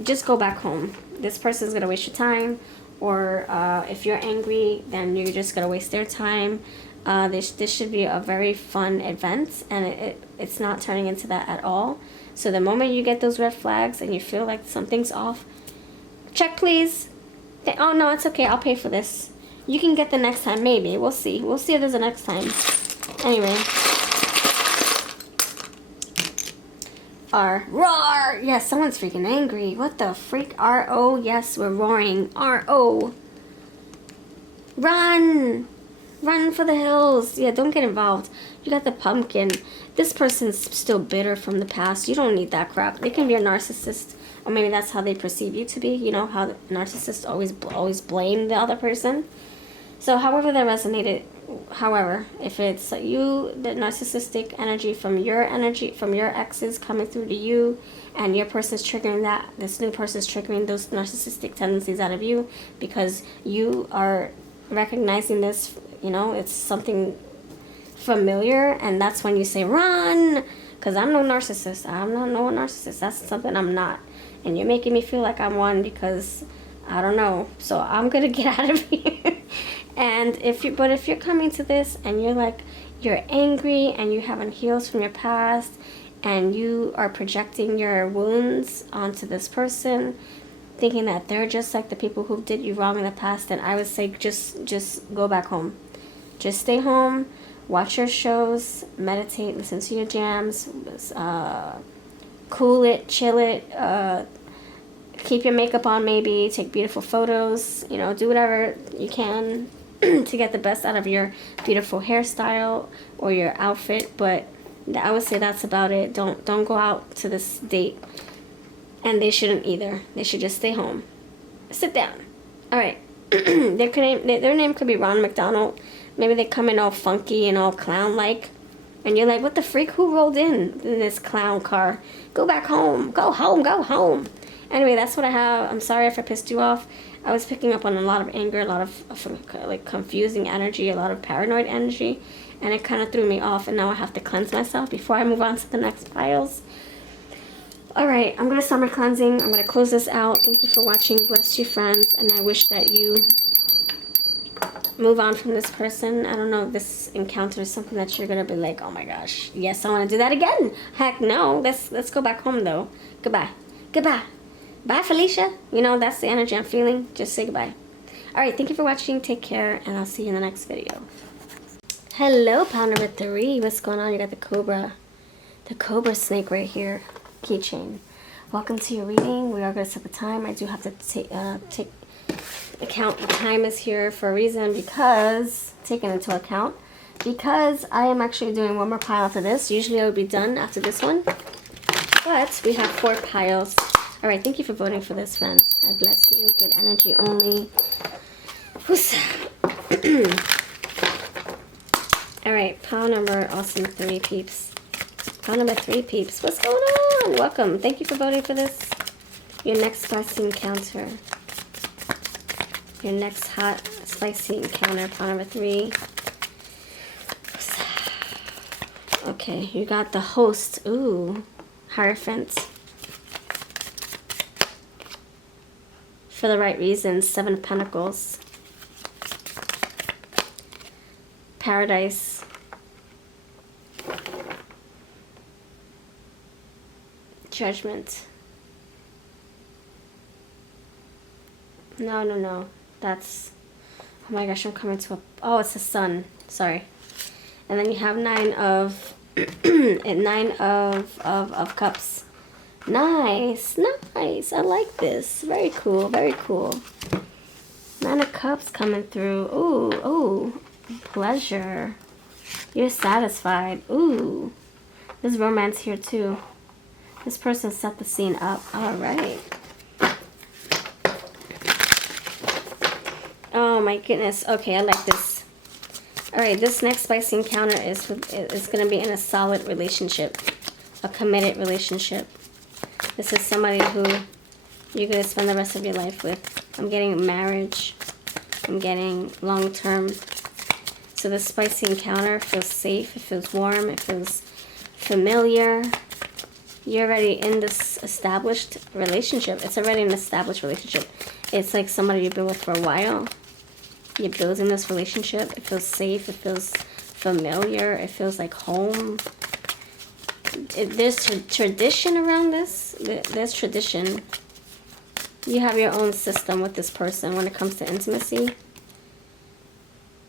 just go back home. This person's going to waste your time. Or if you're angry, then you're just going to waste their time. This should be a very fun event. And it's not turning into that at all. So the moment you get those red flags and you feel like something's off, check please. Oh no, it's okay. I'll pay for this. You can get the next time, maybe. We'll see. We'll see if there's a next time. Anyway. R. Roar! Yes, someone's freaking angry. What the freak? R-O. Yes, we're roaring. R-O. Run! Run for the hills. Yeah, don't get involved. You got the pumpkin. This person's still bitter from the past. You don't need that crap. They can be a narcissist. Or maybe that's how they perceive you to be. You know how narcissists always blame the other person. So however that resonated, however, if it's you, the narcissistic energy from your exes coming through to you, and your person's triggering that, this new person's triggering those narcissistic tendencies out of you because you are recognizing this, you know, it's something familiar, and that's when you say run, because I'm no narcissist. I'm not no narcissist. That's something I'm not. And you're making me feel like I'm one because I don't know. So I'm gonna get out of here. And if you're coming to this and you're like, you're angry and you haven't healed from your past and you are projecting your wounds onto this person, thinking that they're just like the people who did you wrong in the past, then I would say just go back home. Just stay home, watch your shows, meditate, listen to your jams, cool it, chill it, keep your makeup on maybe, take beautiful photos, you know, do whatever you can to get the best out of your beautiful hairstyle or your outfit. But I would say that's about it. Don't go out to this date. And they shouldn't either. They should just stay home. Sit down. All right. Their name could be Ron McDonald. Maybe they come in all funky and all clown-like. And you're like, what the freak? Who rolled in this clown car? Go back home. Go home. Go home. Anyway, that's what I have. I'm sorry if I pissed you off. I was picking up on a lot of anger, a lot of like confusing energy, a lot of paranoid energy. And it kind of threw me off. And now I have to cleanse myself before I move on to the next piles. Alright, I'm going to summer cleansing. I'm going to close this out. Thank you for watching. Bless you, friends. And I wish that you move on from this person. I don't know if this encounter is something that you're going to be like, oh my gosh, yes, I want to do that again. Heck no. Let's go back home, though. Goodbye. Goodbye. Bye, Felicia. You know, that's the energy I'm feeling. Just say goodbye. Alright, thank you for watching. Take care, and I'll see you in the next video. Hello, pile number 3. What's going on? You got the cobra snake right here. Keychain. Welcome to your reading. We are going to set the time. I do have to take account the time is here for a reason, because taken into account, because I am actually doing one more pile after this. Usually I would be done after this one, but we have 4 piles. All right, thank you for voting for this, friends. I bless you. Good energy only. All right, pile number awesome 3 peeps. Pile number 3 peeps. What's going on? Welcome. Thank you for voting for this. Your next spicy encounter. Your next hot spicy encounter. Pile number 3. Okay, you got the host. Ooh, Hierophant. For the right reasons. 7 of Pentacles. Paradise. Judgment. No. That's, oh my gosh, I'm coming to a, oh, it's the sun. Sorry. And then you have 9 of, 9 of cups. Nice. I like this. Very cool. 9 of cups coming through. Ooh. Pleasure. You're satisfied. Ooh. There's romance here too. This person set the scene up. All right. Oh my goodness. Okay, I like this. Alright, this next spicy encounter is going to be in a solid relationship. A committed relationship. This is somebody who you're going to spend the rest of your life with. I'm getting marriage. I'm getting long-term. So this spicy encounter feels safe. It feels warm. It feels familiar. You're already in this established relationship. It's already an established relationship. It's like somebody you've been with for a while. You're building this relationship. It feels safe. It feels familiar. It feels like home. There's tradition around this. There's tradition. You have your own system with this person when it comes to intimacy.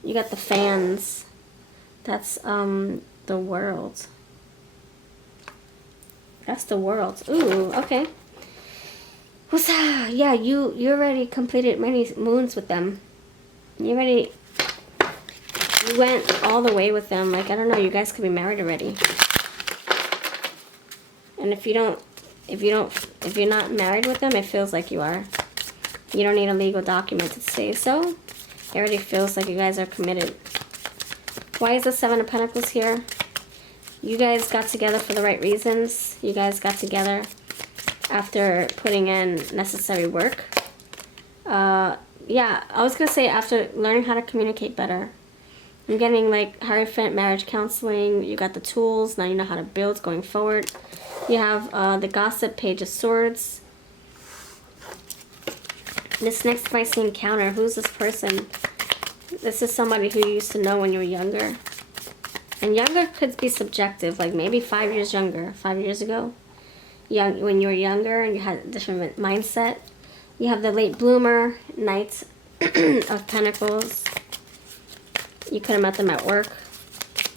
You got the fans. That's the world. That's the world. Ooh, okay. What's that? Yeah, you already completed many moons with them. You went all the way with them. Like, I don't know, you guys could be married already. And if you're not married with them, it feels like you are. You don't need a legal document to say so. It already feels like you guys are committed. Why is the Seven of Pentacles here? You guys got together for the right reasons. You guys got together after putting in necessary work. Yeah, I was going to say after learning how to communicate better. I'm getting like Hierophant marriage counseling. You got the tools. Now you know how to build going forward. You have the Gossip, Page of Swords. This next spicy encounter, who's this person? This is somebody who you used to know when you were younger. And younger could be subjective, like maybe 5 years younger, 5 years ago. When you were younger and you had a different mindset. You have the late bloomer, Knight of Pentacles. You could have met them at work.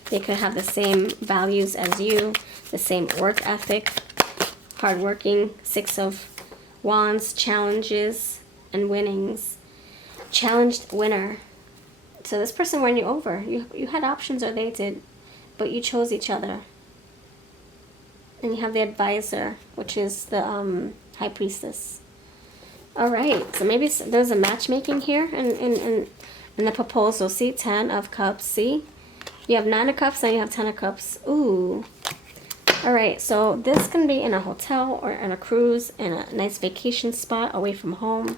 They could have the same values as you, the same work ethic, hardworking, Six of Wands, challenges and winnings. Challenged winner. So this person won you over. You had options, or they did, but you chose each other. And you have the advisor, which is the High Priestess. All right, so maybe there's a matchmaking here in the proposal. See, 10 of Cups. See, you have 9 of Cups and you have 10 of Cups. Ooh. All right, so this can be in a hotel or in a cruise, in a nice vacation spot away from home.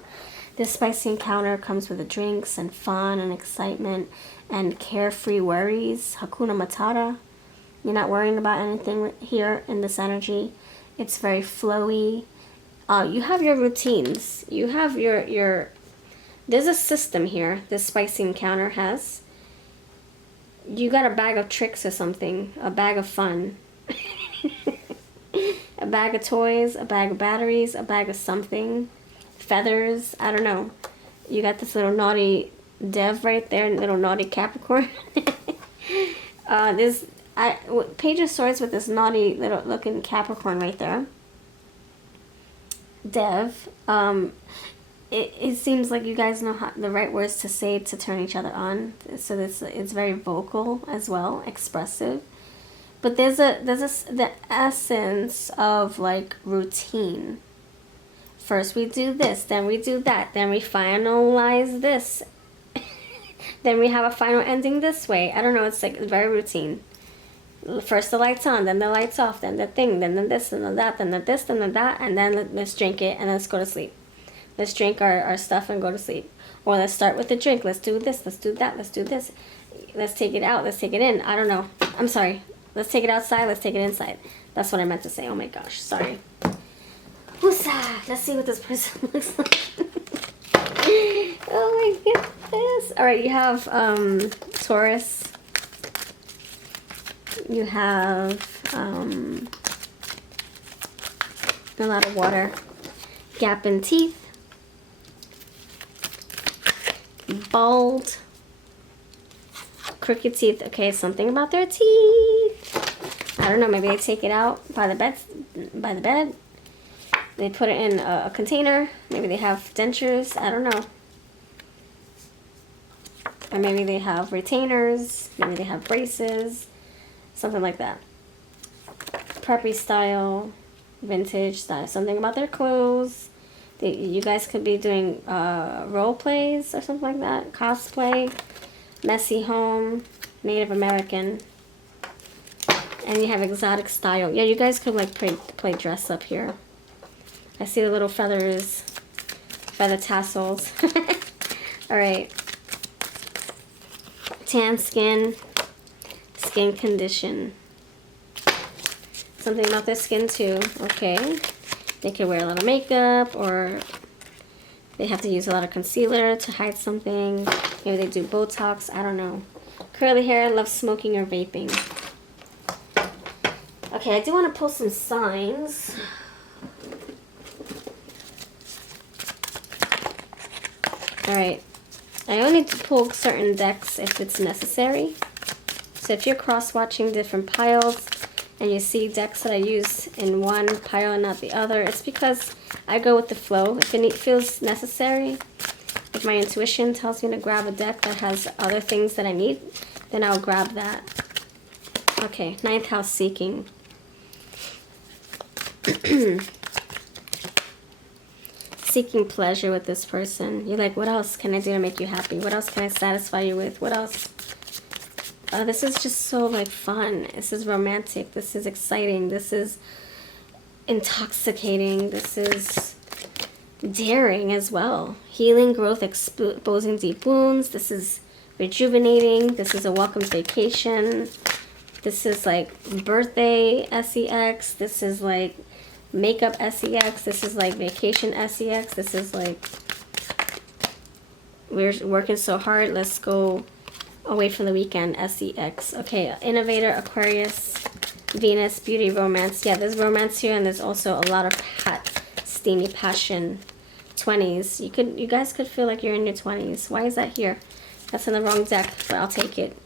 This spicy encounter comes with the drinks and fun and excitement and carefree worries. Hakuna Matata. You're not worrying about anything here in this energy. It's very flowy. You have your routines. You have your there's a system here this spicy encounter has. You got a bag of tricks or something. A bag of fun. A bag of toys. A bag of batteries. A bag of something. Feathers. I don't know. You got this little naughty Dev right there. Little naughty Capricorn. Page of Swords with this naughty little looking Capricorn right there. Dev. It seems like you guys know the right words to say to turn each other on. So it's very vocal as well, expressive. But there's the essence of like routine. First we do this, then we do that, then we finalize this. Then we have a final ending this way. I don't know, it's like very routine. First the lights on, then the lights off, then the thing, then the this, and the that, then the this, then the that, and then let's drink it and let's go to sleep. Let's drink our stuff and go to sleep. Or let's start with the drink. Let's do this, let's do that, let's do this. Let's take it out, let's take it in. I don't know. I'm sorry. Let's take it outside, let's take it inside. That's what I meant to say. Oh my gosh, sorry. Woosah! Let's see what this person looks like. Oh my goodness. Alright, you have Taurus. You have a lot of water. Gap in teeth. Bald. Crooked teeth. Okay, something about their teeth. I don't know, maybe they take it out by the bed. They put it in a container. Maybe they have dentures. I don't know. Or maybe they have retainers. Maybe they have braces. Something like that. Preppy style. Vintage style. Something about their clothes. You guys could be doing role plays or something like that. Cosplay, messy home, Native American. And you have exotic style. Yeah, you guys could like play dress up here. I see the little feathers, feather tassels. Alright. Tan skin, skin condition. Something about their skin too. Okay. They could wear a lot of makeup, or they have to use a lot of concealer to hide something. Maybe they do Botox. I don't know. Curly hair, love smoking or vaping. Okay, I do want to pull some signs. Alright. I only need to pull certain decks if it's necessary. So if you're cross-watching different piles and you see decks that I use in one pile and not the other, it's because I go with the flow. If it feels necessary, if my intuition tells me to grab a deck that has other things that I need, then I'll grab that. Okay, 9th house seeking. Seeking pleasure with this person. You're like, what else can I do to make you happy? What else can I satisfy you with? What else? This is just so like fun. This is romantic. This is exciting. This is intoxicating. This is daring as well. Healing, growth, exposing deep wounds. This is rejuvenating. This is a welcome vacation. This is like birthday sex. This is like makeup sex. This is like vacation sex. This is like, we're working so hard, let's go away for the weekend sex. Okay, innovator, Aquarius, Venus, beauty, romance. Yeah, there's romance here, and there's also a lot of steamy passion. 20s. You guys could feel like you're in your 20s. Why is that here? That's in the wrong deck, but I'll take it.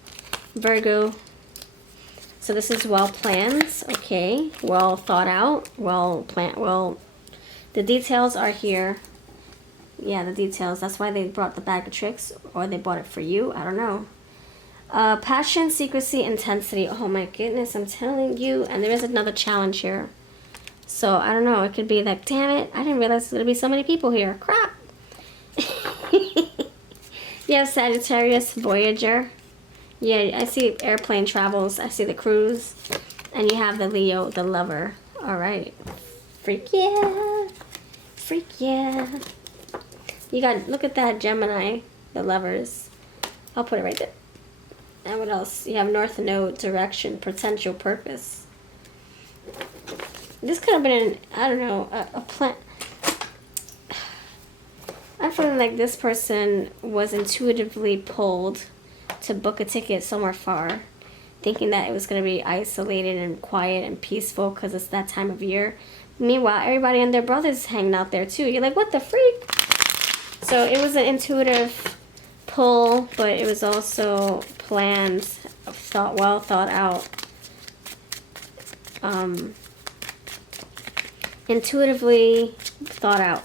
Virgo. So this is well planned, okay, well thought out, well planned, well, the details are here. Yeah, the details, that's why they brought the bag of tricks, or they bought it for you, I don't know. Passion, secrecy, intensity, oh my goodness, I'm telling you, and there is another challenge here. So, I don't know, it could be like, damn it, I didn't realize there'd be so many people here, crap. You have Sagittarius, Voyager. Yeah, I see airplane travels. I see the cruise. And you have the Leo, the lover. Alright. Freak yeah. Freak yeah. You got, look at that, Gemini, the lovers. I'll put it right there. And what else? You have North Node, direction, potential purpose. This could have been, I don't know, a plan. I'm feeling like this person was intuitively pulled to book a ticket somewhere far, thinking that it was going to be isolated and quiet and peaceful because it's that time of year. Meanwhile, everybody and their brothers hanging out there too. You're like, what the freak? So it was an intuitive pull, but it was also planned, well thought out. Intuitively thought out.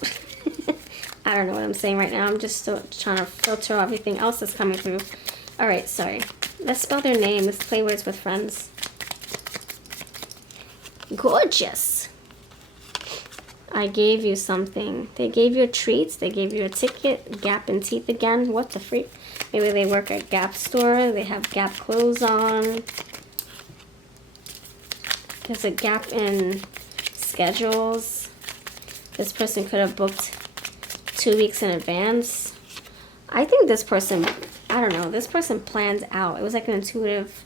I don't know what I'm saying right now. I'm just still trying to filter everything else that's coming through. Alright, sorry. Let's spell their name. Let's play words with friends. Gorgeous. I gave you something. They gave you a treat. They gave you a ticket. Gap in teeth again. What the freak? Maybe they work at Gap store. They have Gap clothes on. There's a gap in schedules. This person could have booked 2 weeks in advance. I think this person, I don't know, this person planned out. It was like an intuitive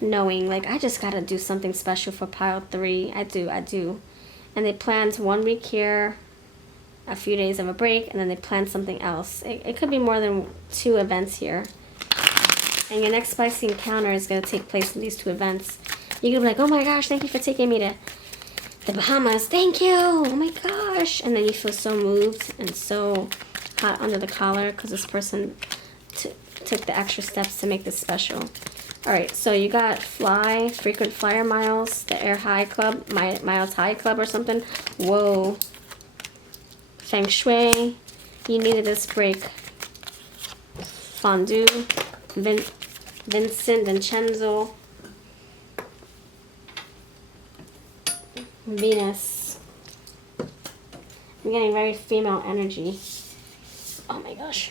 knowing, like, I just gotta do something special for pile 3. I do. And they planned 1 week here, a few days of a break, and then they planned something else. It could be more than 2 events here. And your next spicy encounter is gonna take place in these 2 events. You're gonna be like, oh my gosh, thank you for taking me to the Bahamas. Thank you. Oh my gosh. And then you feel so moved and so hot under the collar because this person took the extra steps to make this special. Alright, so you got Fly, Frequent Flyer Miles, the Air High Club, Miles High Club or something. Whoa. Feng Shui. You needed this break. Fondue. Vincent Vincenzo. Venus. I'm getting very female energy. Oh my gosh,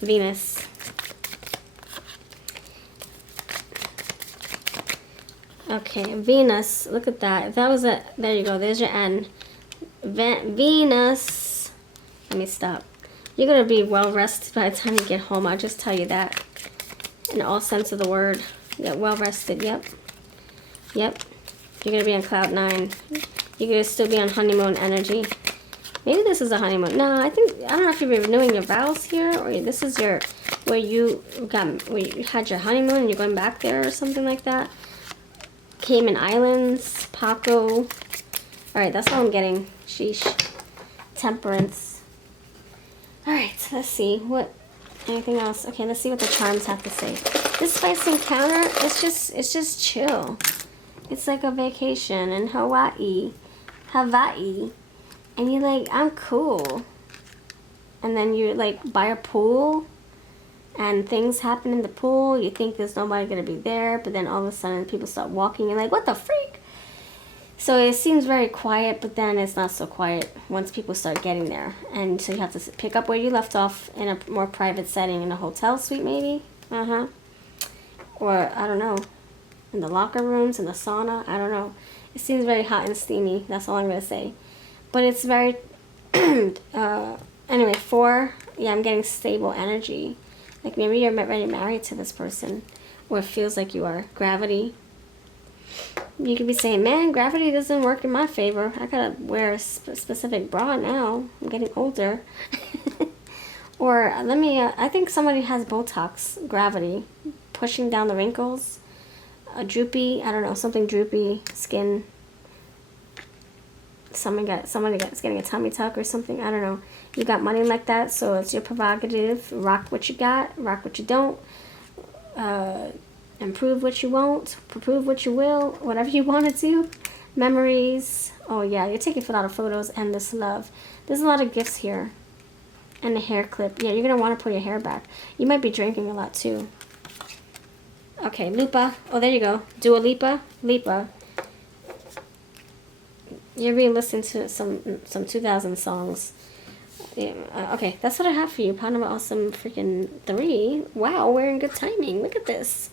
Venus. Okay, Venus, look at that. If that was a, there you go, there's your N. Venus. Let me stop. You're going to be well rested by the time you get home. I'll just tell you that. In all sense of the word. Yeah, well rested. Yep. Yep. You're going to be on cloud 9. You're going to still be on honeymoon energy. Maybe this is a honeymoon. No, I don't know if you're renewing your vows here, or this is your, where you had your honeymoon and you're going back there or something like that. Cayman Islands, Paco. Alright, that's all I'm getting. Sheesh. Temperance. Alright, so let's see. Anything else? Okay, let's see what the charms have to say. This spicy encounter, it's just chill. It's like a vacation in Hawaii. And you're like, I'm cool. And then you like by a pool. And things happen in the pool. You think there's nobody going to be there. But then all of a sudden people start walking. You're like, what the freak? So it seems very quiet. But then it's not so quiet once people start getting there. And so you have to pick up where you left off in a more private setting. In a hotel suite maybe. Or I don't know. In the locker rooms. In the sauna. I don't know. It seems very hot and steamy. That's all I'm going to say. But it's very... anyway, 4. Yeah, I'm getting stable energy. Like maybe you're already married to this person. Or it feels like you are. Gravity. You could be saying, man, gravity doesn't work in my favor. I gotta wear a specific bra now. I'm getting older. Or I think somebody has Botox. Gravity. Pushing down the wrinkles. A droopy, I don't know, something droopy. Skin. Somebody's getting a tummy tuck or something. I don't know. You got money like that, so it's your prerogative. Rock what you got, rock what you don't. Improve what you won't, prove what you will, whatever you want to do. Memories. Oh yeah, you're taking a lot of photos. Endless love. There's a lot of gifts here. And a hair clip. Yeah, you're going to want to pull your hair back. You might be drinking a lot too. Okay, Lupa. Oh, there you go. Dua Lipa. Lipa. You're being listening to some 2000 songs. Yeah, okay, that's what I have for you. Pound number awesome freaking 3. Wow, we're in good timing. Look at this.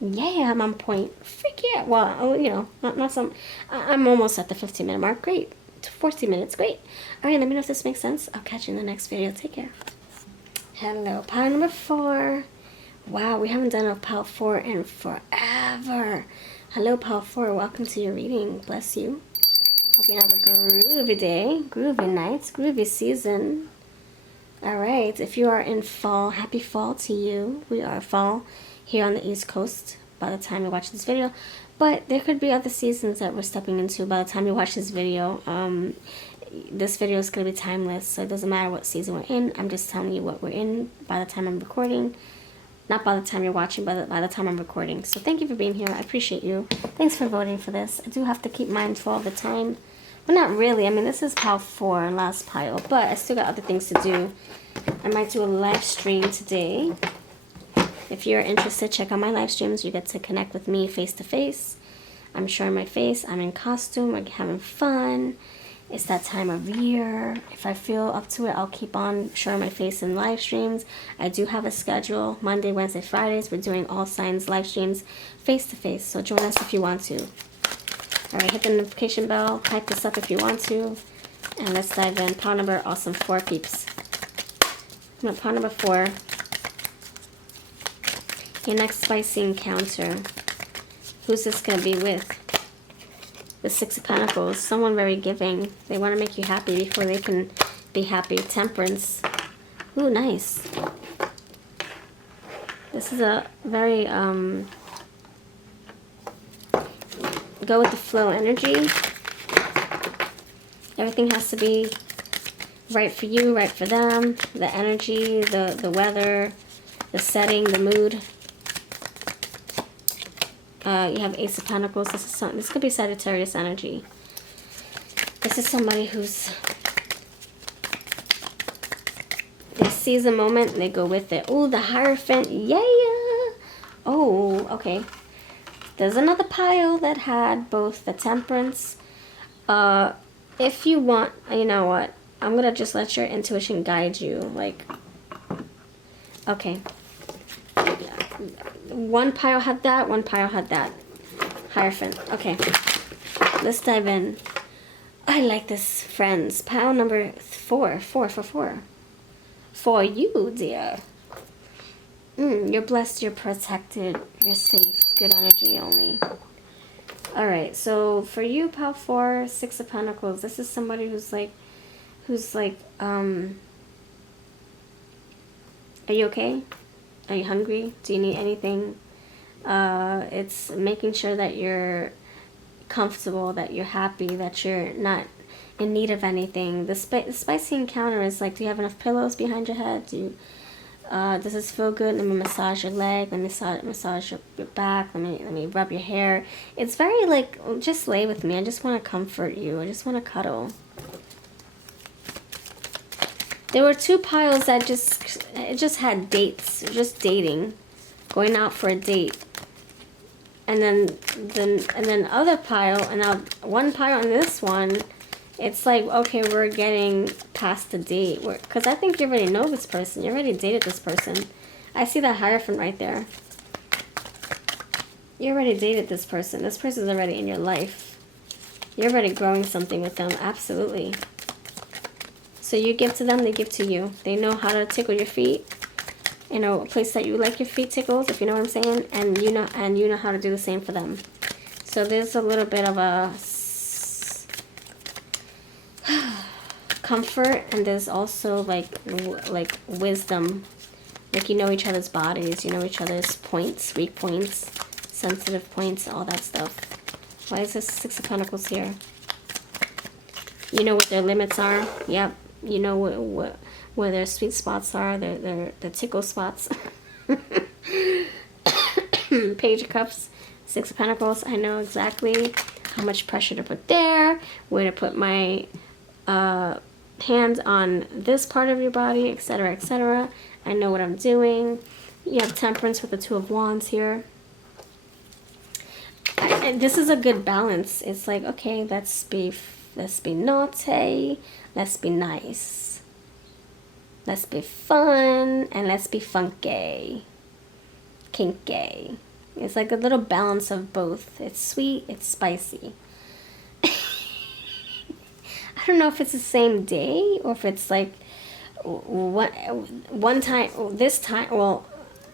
Yeah, I'm on point. Freak yeah. Well, you know, not some. I'm almost at the 15-minute mark. Great. 14 minutes. Great. All right, let me know if this makes sense. I'll catch you in the next video. Take care. Hello, pile number 4. Wow, we haven't done a pile 4 in forever. Hello, pile 4. Welcome to your reading. Bless you. Hope you have a groovy day, groovy nights, groovy season. Alright, if you are in fall, happy fall to you. We are fall here on the East Coast by the time you watch this video. But there could be other seasons that we're stepping into by the time you watch this video. This video is going to be timeless, so it doesn't matter what season we're in. I'm just telling you what we're in by the time I'm recording. Not by the time you're watching, but by the time I'm recording. So thank you for being here. I appreciate you. Thanks for voting for this. I do have to keep mindful of the time. Well, not really. I mean, this is pile 4, last pile. But I still got other things to do. I might do a live stream today. If you're interested, check out my live streams. You get to connect with me face to face. I'm showing my face. I'm in costume. We're having fun. It's that time of year. If I feel up to it, I'll keep on showing my face in live streams. I do have a schedule. Monday, Wednesday, Fridays. We're doing all signs live streams face to face. So join us if you want to. Alright, hit the notification bell. Hype this up if you want to. And let's dive in. Pile number awesome 4 peeps. Pile number 4. Your next spicy encounter. Who's this going to be with? The 6 of Pentacles. Someone very giving. They want to make you happy before they can be happy. Temperance. Ooh, nice. This is a very, go with the flow energy. Everything has to be right for you, right for them. The energy, the weather, the setting, the mood. You have Ace of Pentacles. This could be Sagittarius energy. This is somebody who's, they seize a moment and they go with it. Ooh, the Hierophant. Yeah. Oh, okay. There's another pile that had both the Temperance, if you want, you know what? I'm gonna just let your intuition guide you. Like, okay. One pile had that, one pile had that. Hierophant. Okay. Let's dive in. I like this, friends. Pile number 4. 4 for 4. For you, dear. You're blessed, you're protected, you're safe. Good energy only. Alright, so for you, pile 4, 6 of Pentacles. This is somebody who's like, are you okay? Are you hungry? Do you need anything? It's making sure that you're comfortable, that you're happy, that you're not in need of anything. The spicy encounter is like, do you have enough pillows behind your head? Does this feel good? Let me massage your leg. Let me massage your back. Let me rub your hair. It's very like, just lay with me. I just want to comfort you. I just want to cuddle. There were 2 piles that just had dates, just dating, going out for a date. And then other pile, and now one pile on this one, it's like, okay, we're getting past the date. Because I think you already know this person. You already dated this person. I see that Hierophant right there. You already dated this person. This person's already in your life. You're already growing something with them. Absolutely. So you give to them, they give to you. They know how to tickle your feet. You know, a place that you like your feet tickled, if you know what I'm saying. And you know how to do the same for them. So there's a little bit of a comfort, and there's also like wisdom. Like, you know each other's bodies, you know each other's points, weak points, sensitive points, all that stuff. Why is this 6 of Pentacles here? You know what their limits are. Yep. You know where their sweet spots are, their tickle spots. Page of Cups, 6 of Pentacles. I know exactly how much pressure to put there, where to put my hands on this part of your body, etc., etc. I know what I'm doing. You have Temperance with the 2 of Wands here. And this is a good balance. It's like, okay, let's be naughty, let's be nice, let's be fun, and let's be funky, kinky. It's like a little balance of both. It's sweet, it's spicy. I don't know if it's the same day or if it's like one time, this time, well,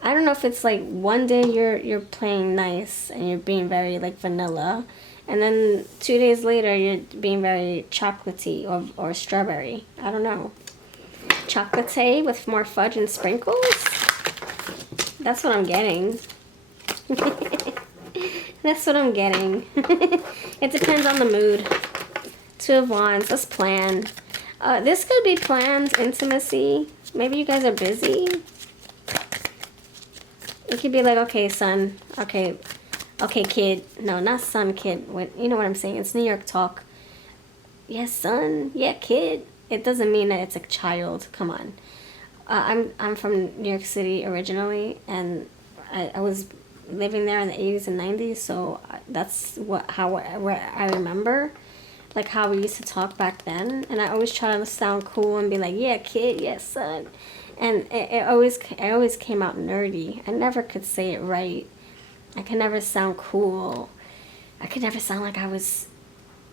I don't know if it's like one day you're playing nice and you're being very like vanilla, and then 2 days later you're being very chocolatey or strawberry. I don't know. Chocolatey with more fudge and sprinkles? That's what I'm getting. That's what I'm getting. It depends on the mood. 2 of Wands. Let's plan. This could be planned intimacy. Maybe you guys are busy. It could be like, okay, son. Okay, kid. No, not son, kid. You know what I'm saying? It's New York talk. Yes, son. Yeah, kid. It doesn't mean that it's a child. Come on. I'm from New York City originally, and I was living there in the 80s and 90s, so that's how I remember, like how we used to talk back then. And I always try to sound cool and be like, yeah, kid, yes, son. And it always came out nerdy. I never could say it right. I could never sound cool. I could never sound like I was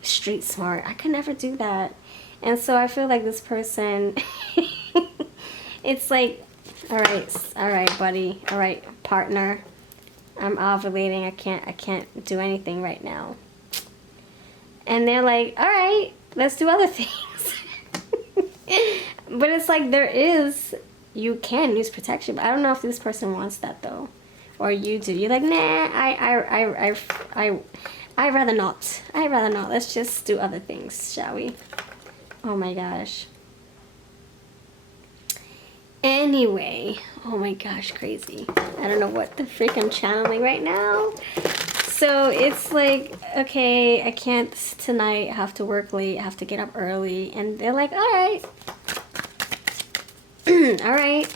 street smart. I could never do that. And so I feel like this person, it's like, all right, buddy, all right, partner, I'm ovulating. I can't do anything right now. And they're like, all right, let's do other things. But it's like you can use protection, but I don't know if this person wants that though, or you do. You're like, nah, I'd rather not. I'd rather not. Let's just do other things, shall we? Oh my gosh. Anyway, oh my gosh, crazy. I don't know what the freak I'm channeling right now. So it's like, okay, I can't tonight. I have to work late. I have to get up early. And they're like, all right. All right.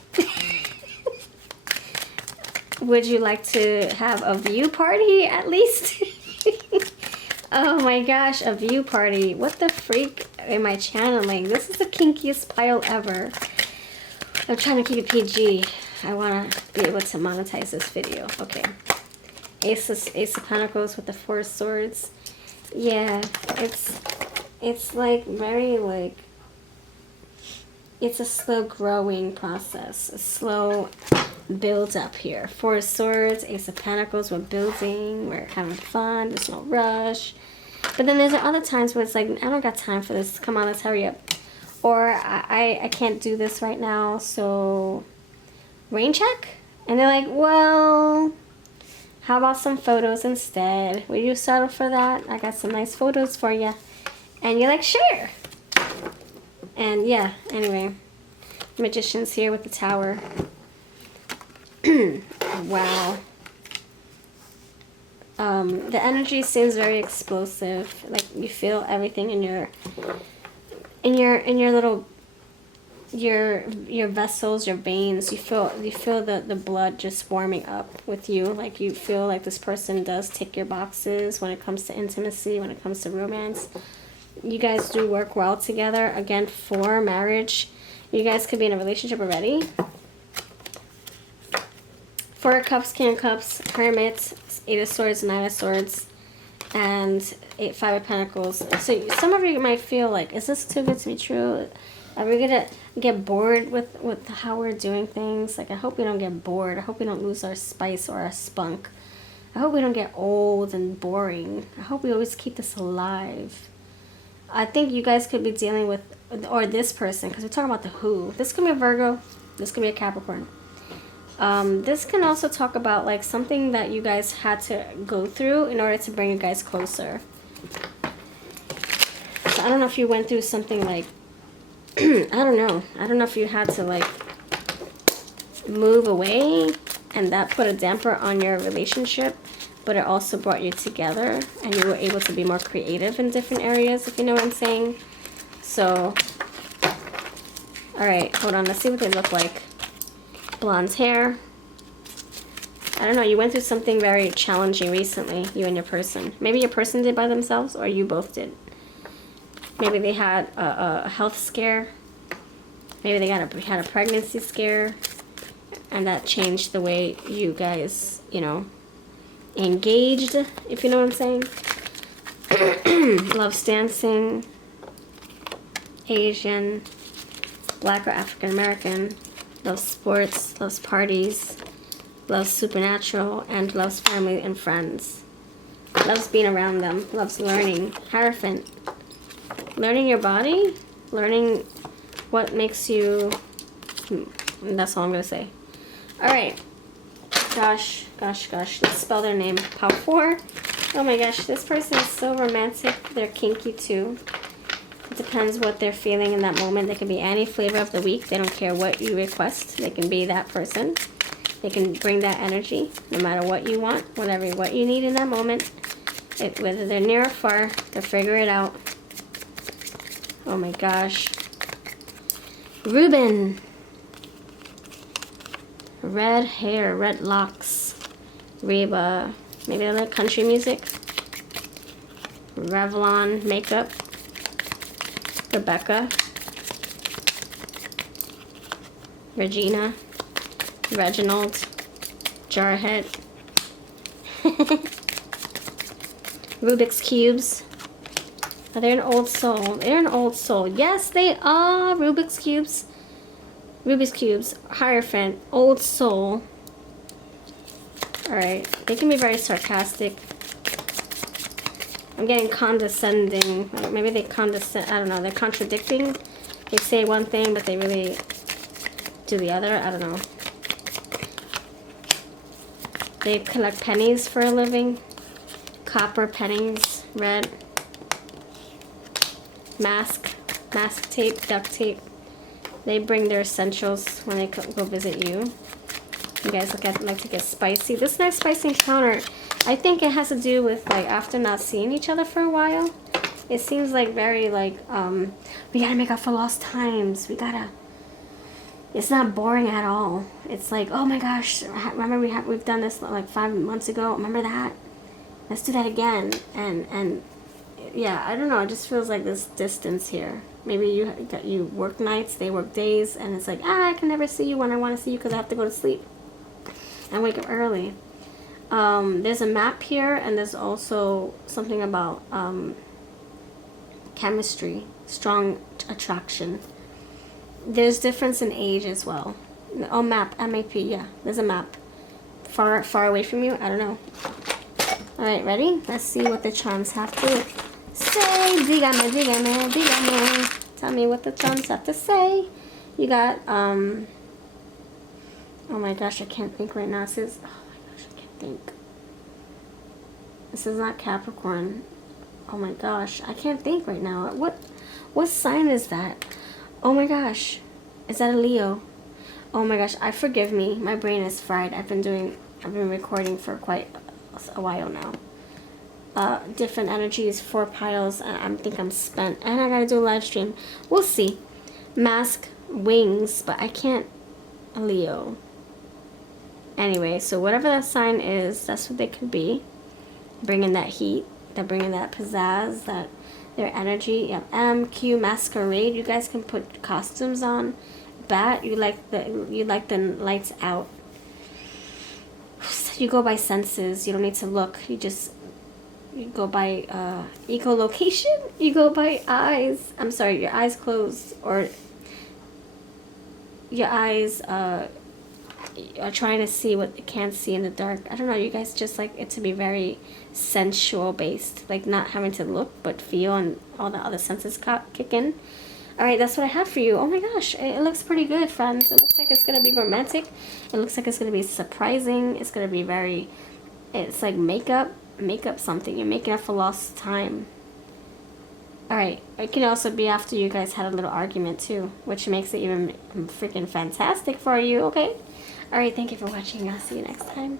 Would you like to have a view party at least? Oh my gosh, a view party. What the freak am I channeling? This is the kinkiest pile ever. I'm trying to keep it PG. I want to be able to monetize this video. Okay. Ace of Pentacles with the Four of Swords. Yeah, it's like very like, it's a slow growing process. A slow build up here. Four of Swords, Ace of Pentacles, we're building, we're having fun, there's no rush. But then there's other times where it's like, I don't got time for this, come on, let's hurry up. Or I can't do this right now, so rain check? And they're like, well, how about some photos instead? Will you settle for that? I got some nice photos for you. And you're like, sure. And yeah, anyway, Magician's here with the Tower. Wow. The energy seems very explosive. Like you feel everything in your little your vessels, your veins. You feel the blood just warming up with you. Like you feel like this person does tick your boxes when it comes to intimacy, when it comes to romance. You guys do work well together. Again, for marriage, you guys could be in a relationship already. Four of Cups, King of Cups, Hermit, Eight of Swords, Nine of Swords, and Five of Pentacles. So some of you might feel like, is this too good to be true? Are we gonna get bored with how we're doing things? Like, I hope we don't get bored. I hope we don't lose our spice or our spunk. I hope we don't get old and boring. I hope we always keep this alive. I think you guys could be dealing with, or this person, because we're talking about the who. This could be a Virgo. This could be a Capricorn. This can also talk about like something that you guys had to go through in order to bring you guys closer. So I don't know if you went through something like, I don't know if you had to like move away and that put a damper on your relationship, but it also brought you together and you were able to be more creative in different areas, if you know what I'm saying. So, all right, hold on, let's see what they look like. Blonde hair. I don't know, you went through something very challenging recently, you and your person. Maybe your person did by themselves, or you both did. Maybe they had a health scare. Maybe they had a pregnancy scare. And that changed the way you guys, you know, engaged, if you know what I'm saying. Loves dancing. Asian. Black or African American. Loves sports, loves parties, loves supernatural, and loves family and friends. Loves being around them, loves learning. Hierophant. Learning your body, learning what makes you, that's all I'm going to say. Alright. Gosh. Let's spell their name. Power 4. Oh my gosh, this person is so romantic. They're kinky too. It depends what they're feeling in that moment. They can be any flavor of the week. They don't care what you request. They can be that person. They can bring that energy no matter what you want, what you need in that moment. Whether they're near or far, they'll figure it out. Oh my gosh. Ruben. Red hair, red locks. Reba. Maybe a little country music. Revlon makeup. Rebecca, Regina, Reginald, Jarhead, Rubik's Cubes. Oh, they're an old soul. They're an old soul. Yes, they are. Rubik's Cubes. Rubik's Cubes. Hierophant. Old soul. Alright. They can be very sarcastic. I'm getting condescending. Maybe they condescend. I don't know. They're contradicting. They say one thing, but they really do the other. I don't know. They collect pennies for a living. Copper pennies. Red. Mask tape. Duct tape. They bring their essentials when they go visit you. You guys like to get spicy. This next spicy encounter, I think it has to do with like after not seeing each other for a while. It seems like very like we gotta make up for lost times. It's not boring at all. It's like, oh my gosh, remember we've done this like 5 months ago. Remember that? Let's do that again. And yeah, I don't know. It just feels like this distance here. Maybe you work nights, they work days, and it's like, I can never see you when I want to see you because I have to go to sleep and wake up early. There's a map here, and there's also something about chemistry, strong attraction. There's difference in age as well. Oh, map, M-A-P, yeah. There's a map. Far away from you? I don't know. Alright, ready? Let's see what the charms have to say. Dígame, dígame, dígame. Tell me what the charms have to say. You got, oh my gosh, I can't think right now. It says, oh my gosh, I can't think. This is not Capricorn. Oh my gosh, I can't think right now. What sign is that? Oh my gosh, is that a Leo? Oh my gosh, forgive me. My brain is fried. I've been recording for quite a while now. Different energies, 4 piles. I think I'm spent, and I gotta do a live stream. We'll see. Mask, wings, but I can't. A Leo. Anyway, so whatever that sign is, that's what they could be. Bringing that heat. They're bringing that pizzazz, that their energy. Yep. M-Q masquerade. You guys can put costumes on. Bat, you like the lights out. You go by senses. You don't need to look. You go by echolocation. You go by eyes. I'm sorry, your eyes closed, or your eyes are trying to see what you can't see in the dark. I don't know. You guys just like it to be very sensual based, like not having to look but feel, and all the other senses kick in. Alright, that's what I have for you. Oh my gosh, it looks pretty good, friends. It looks like it's going to be romantic. It looks like it's going to be surprising. It's going to be it's like makeup something. You're making up for lost time. Alright, it can also be after you guys had a little argument too, which makes it even freaking fantastic for you, okay? Alright, thank you for watching. I'll see you next time.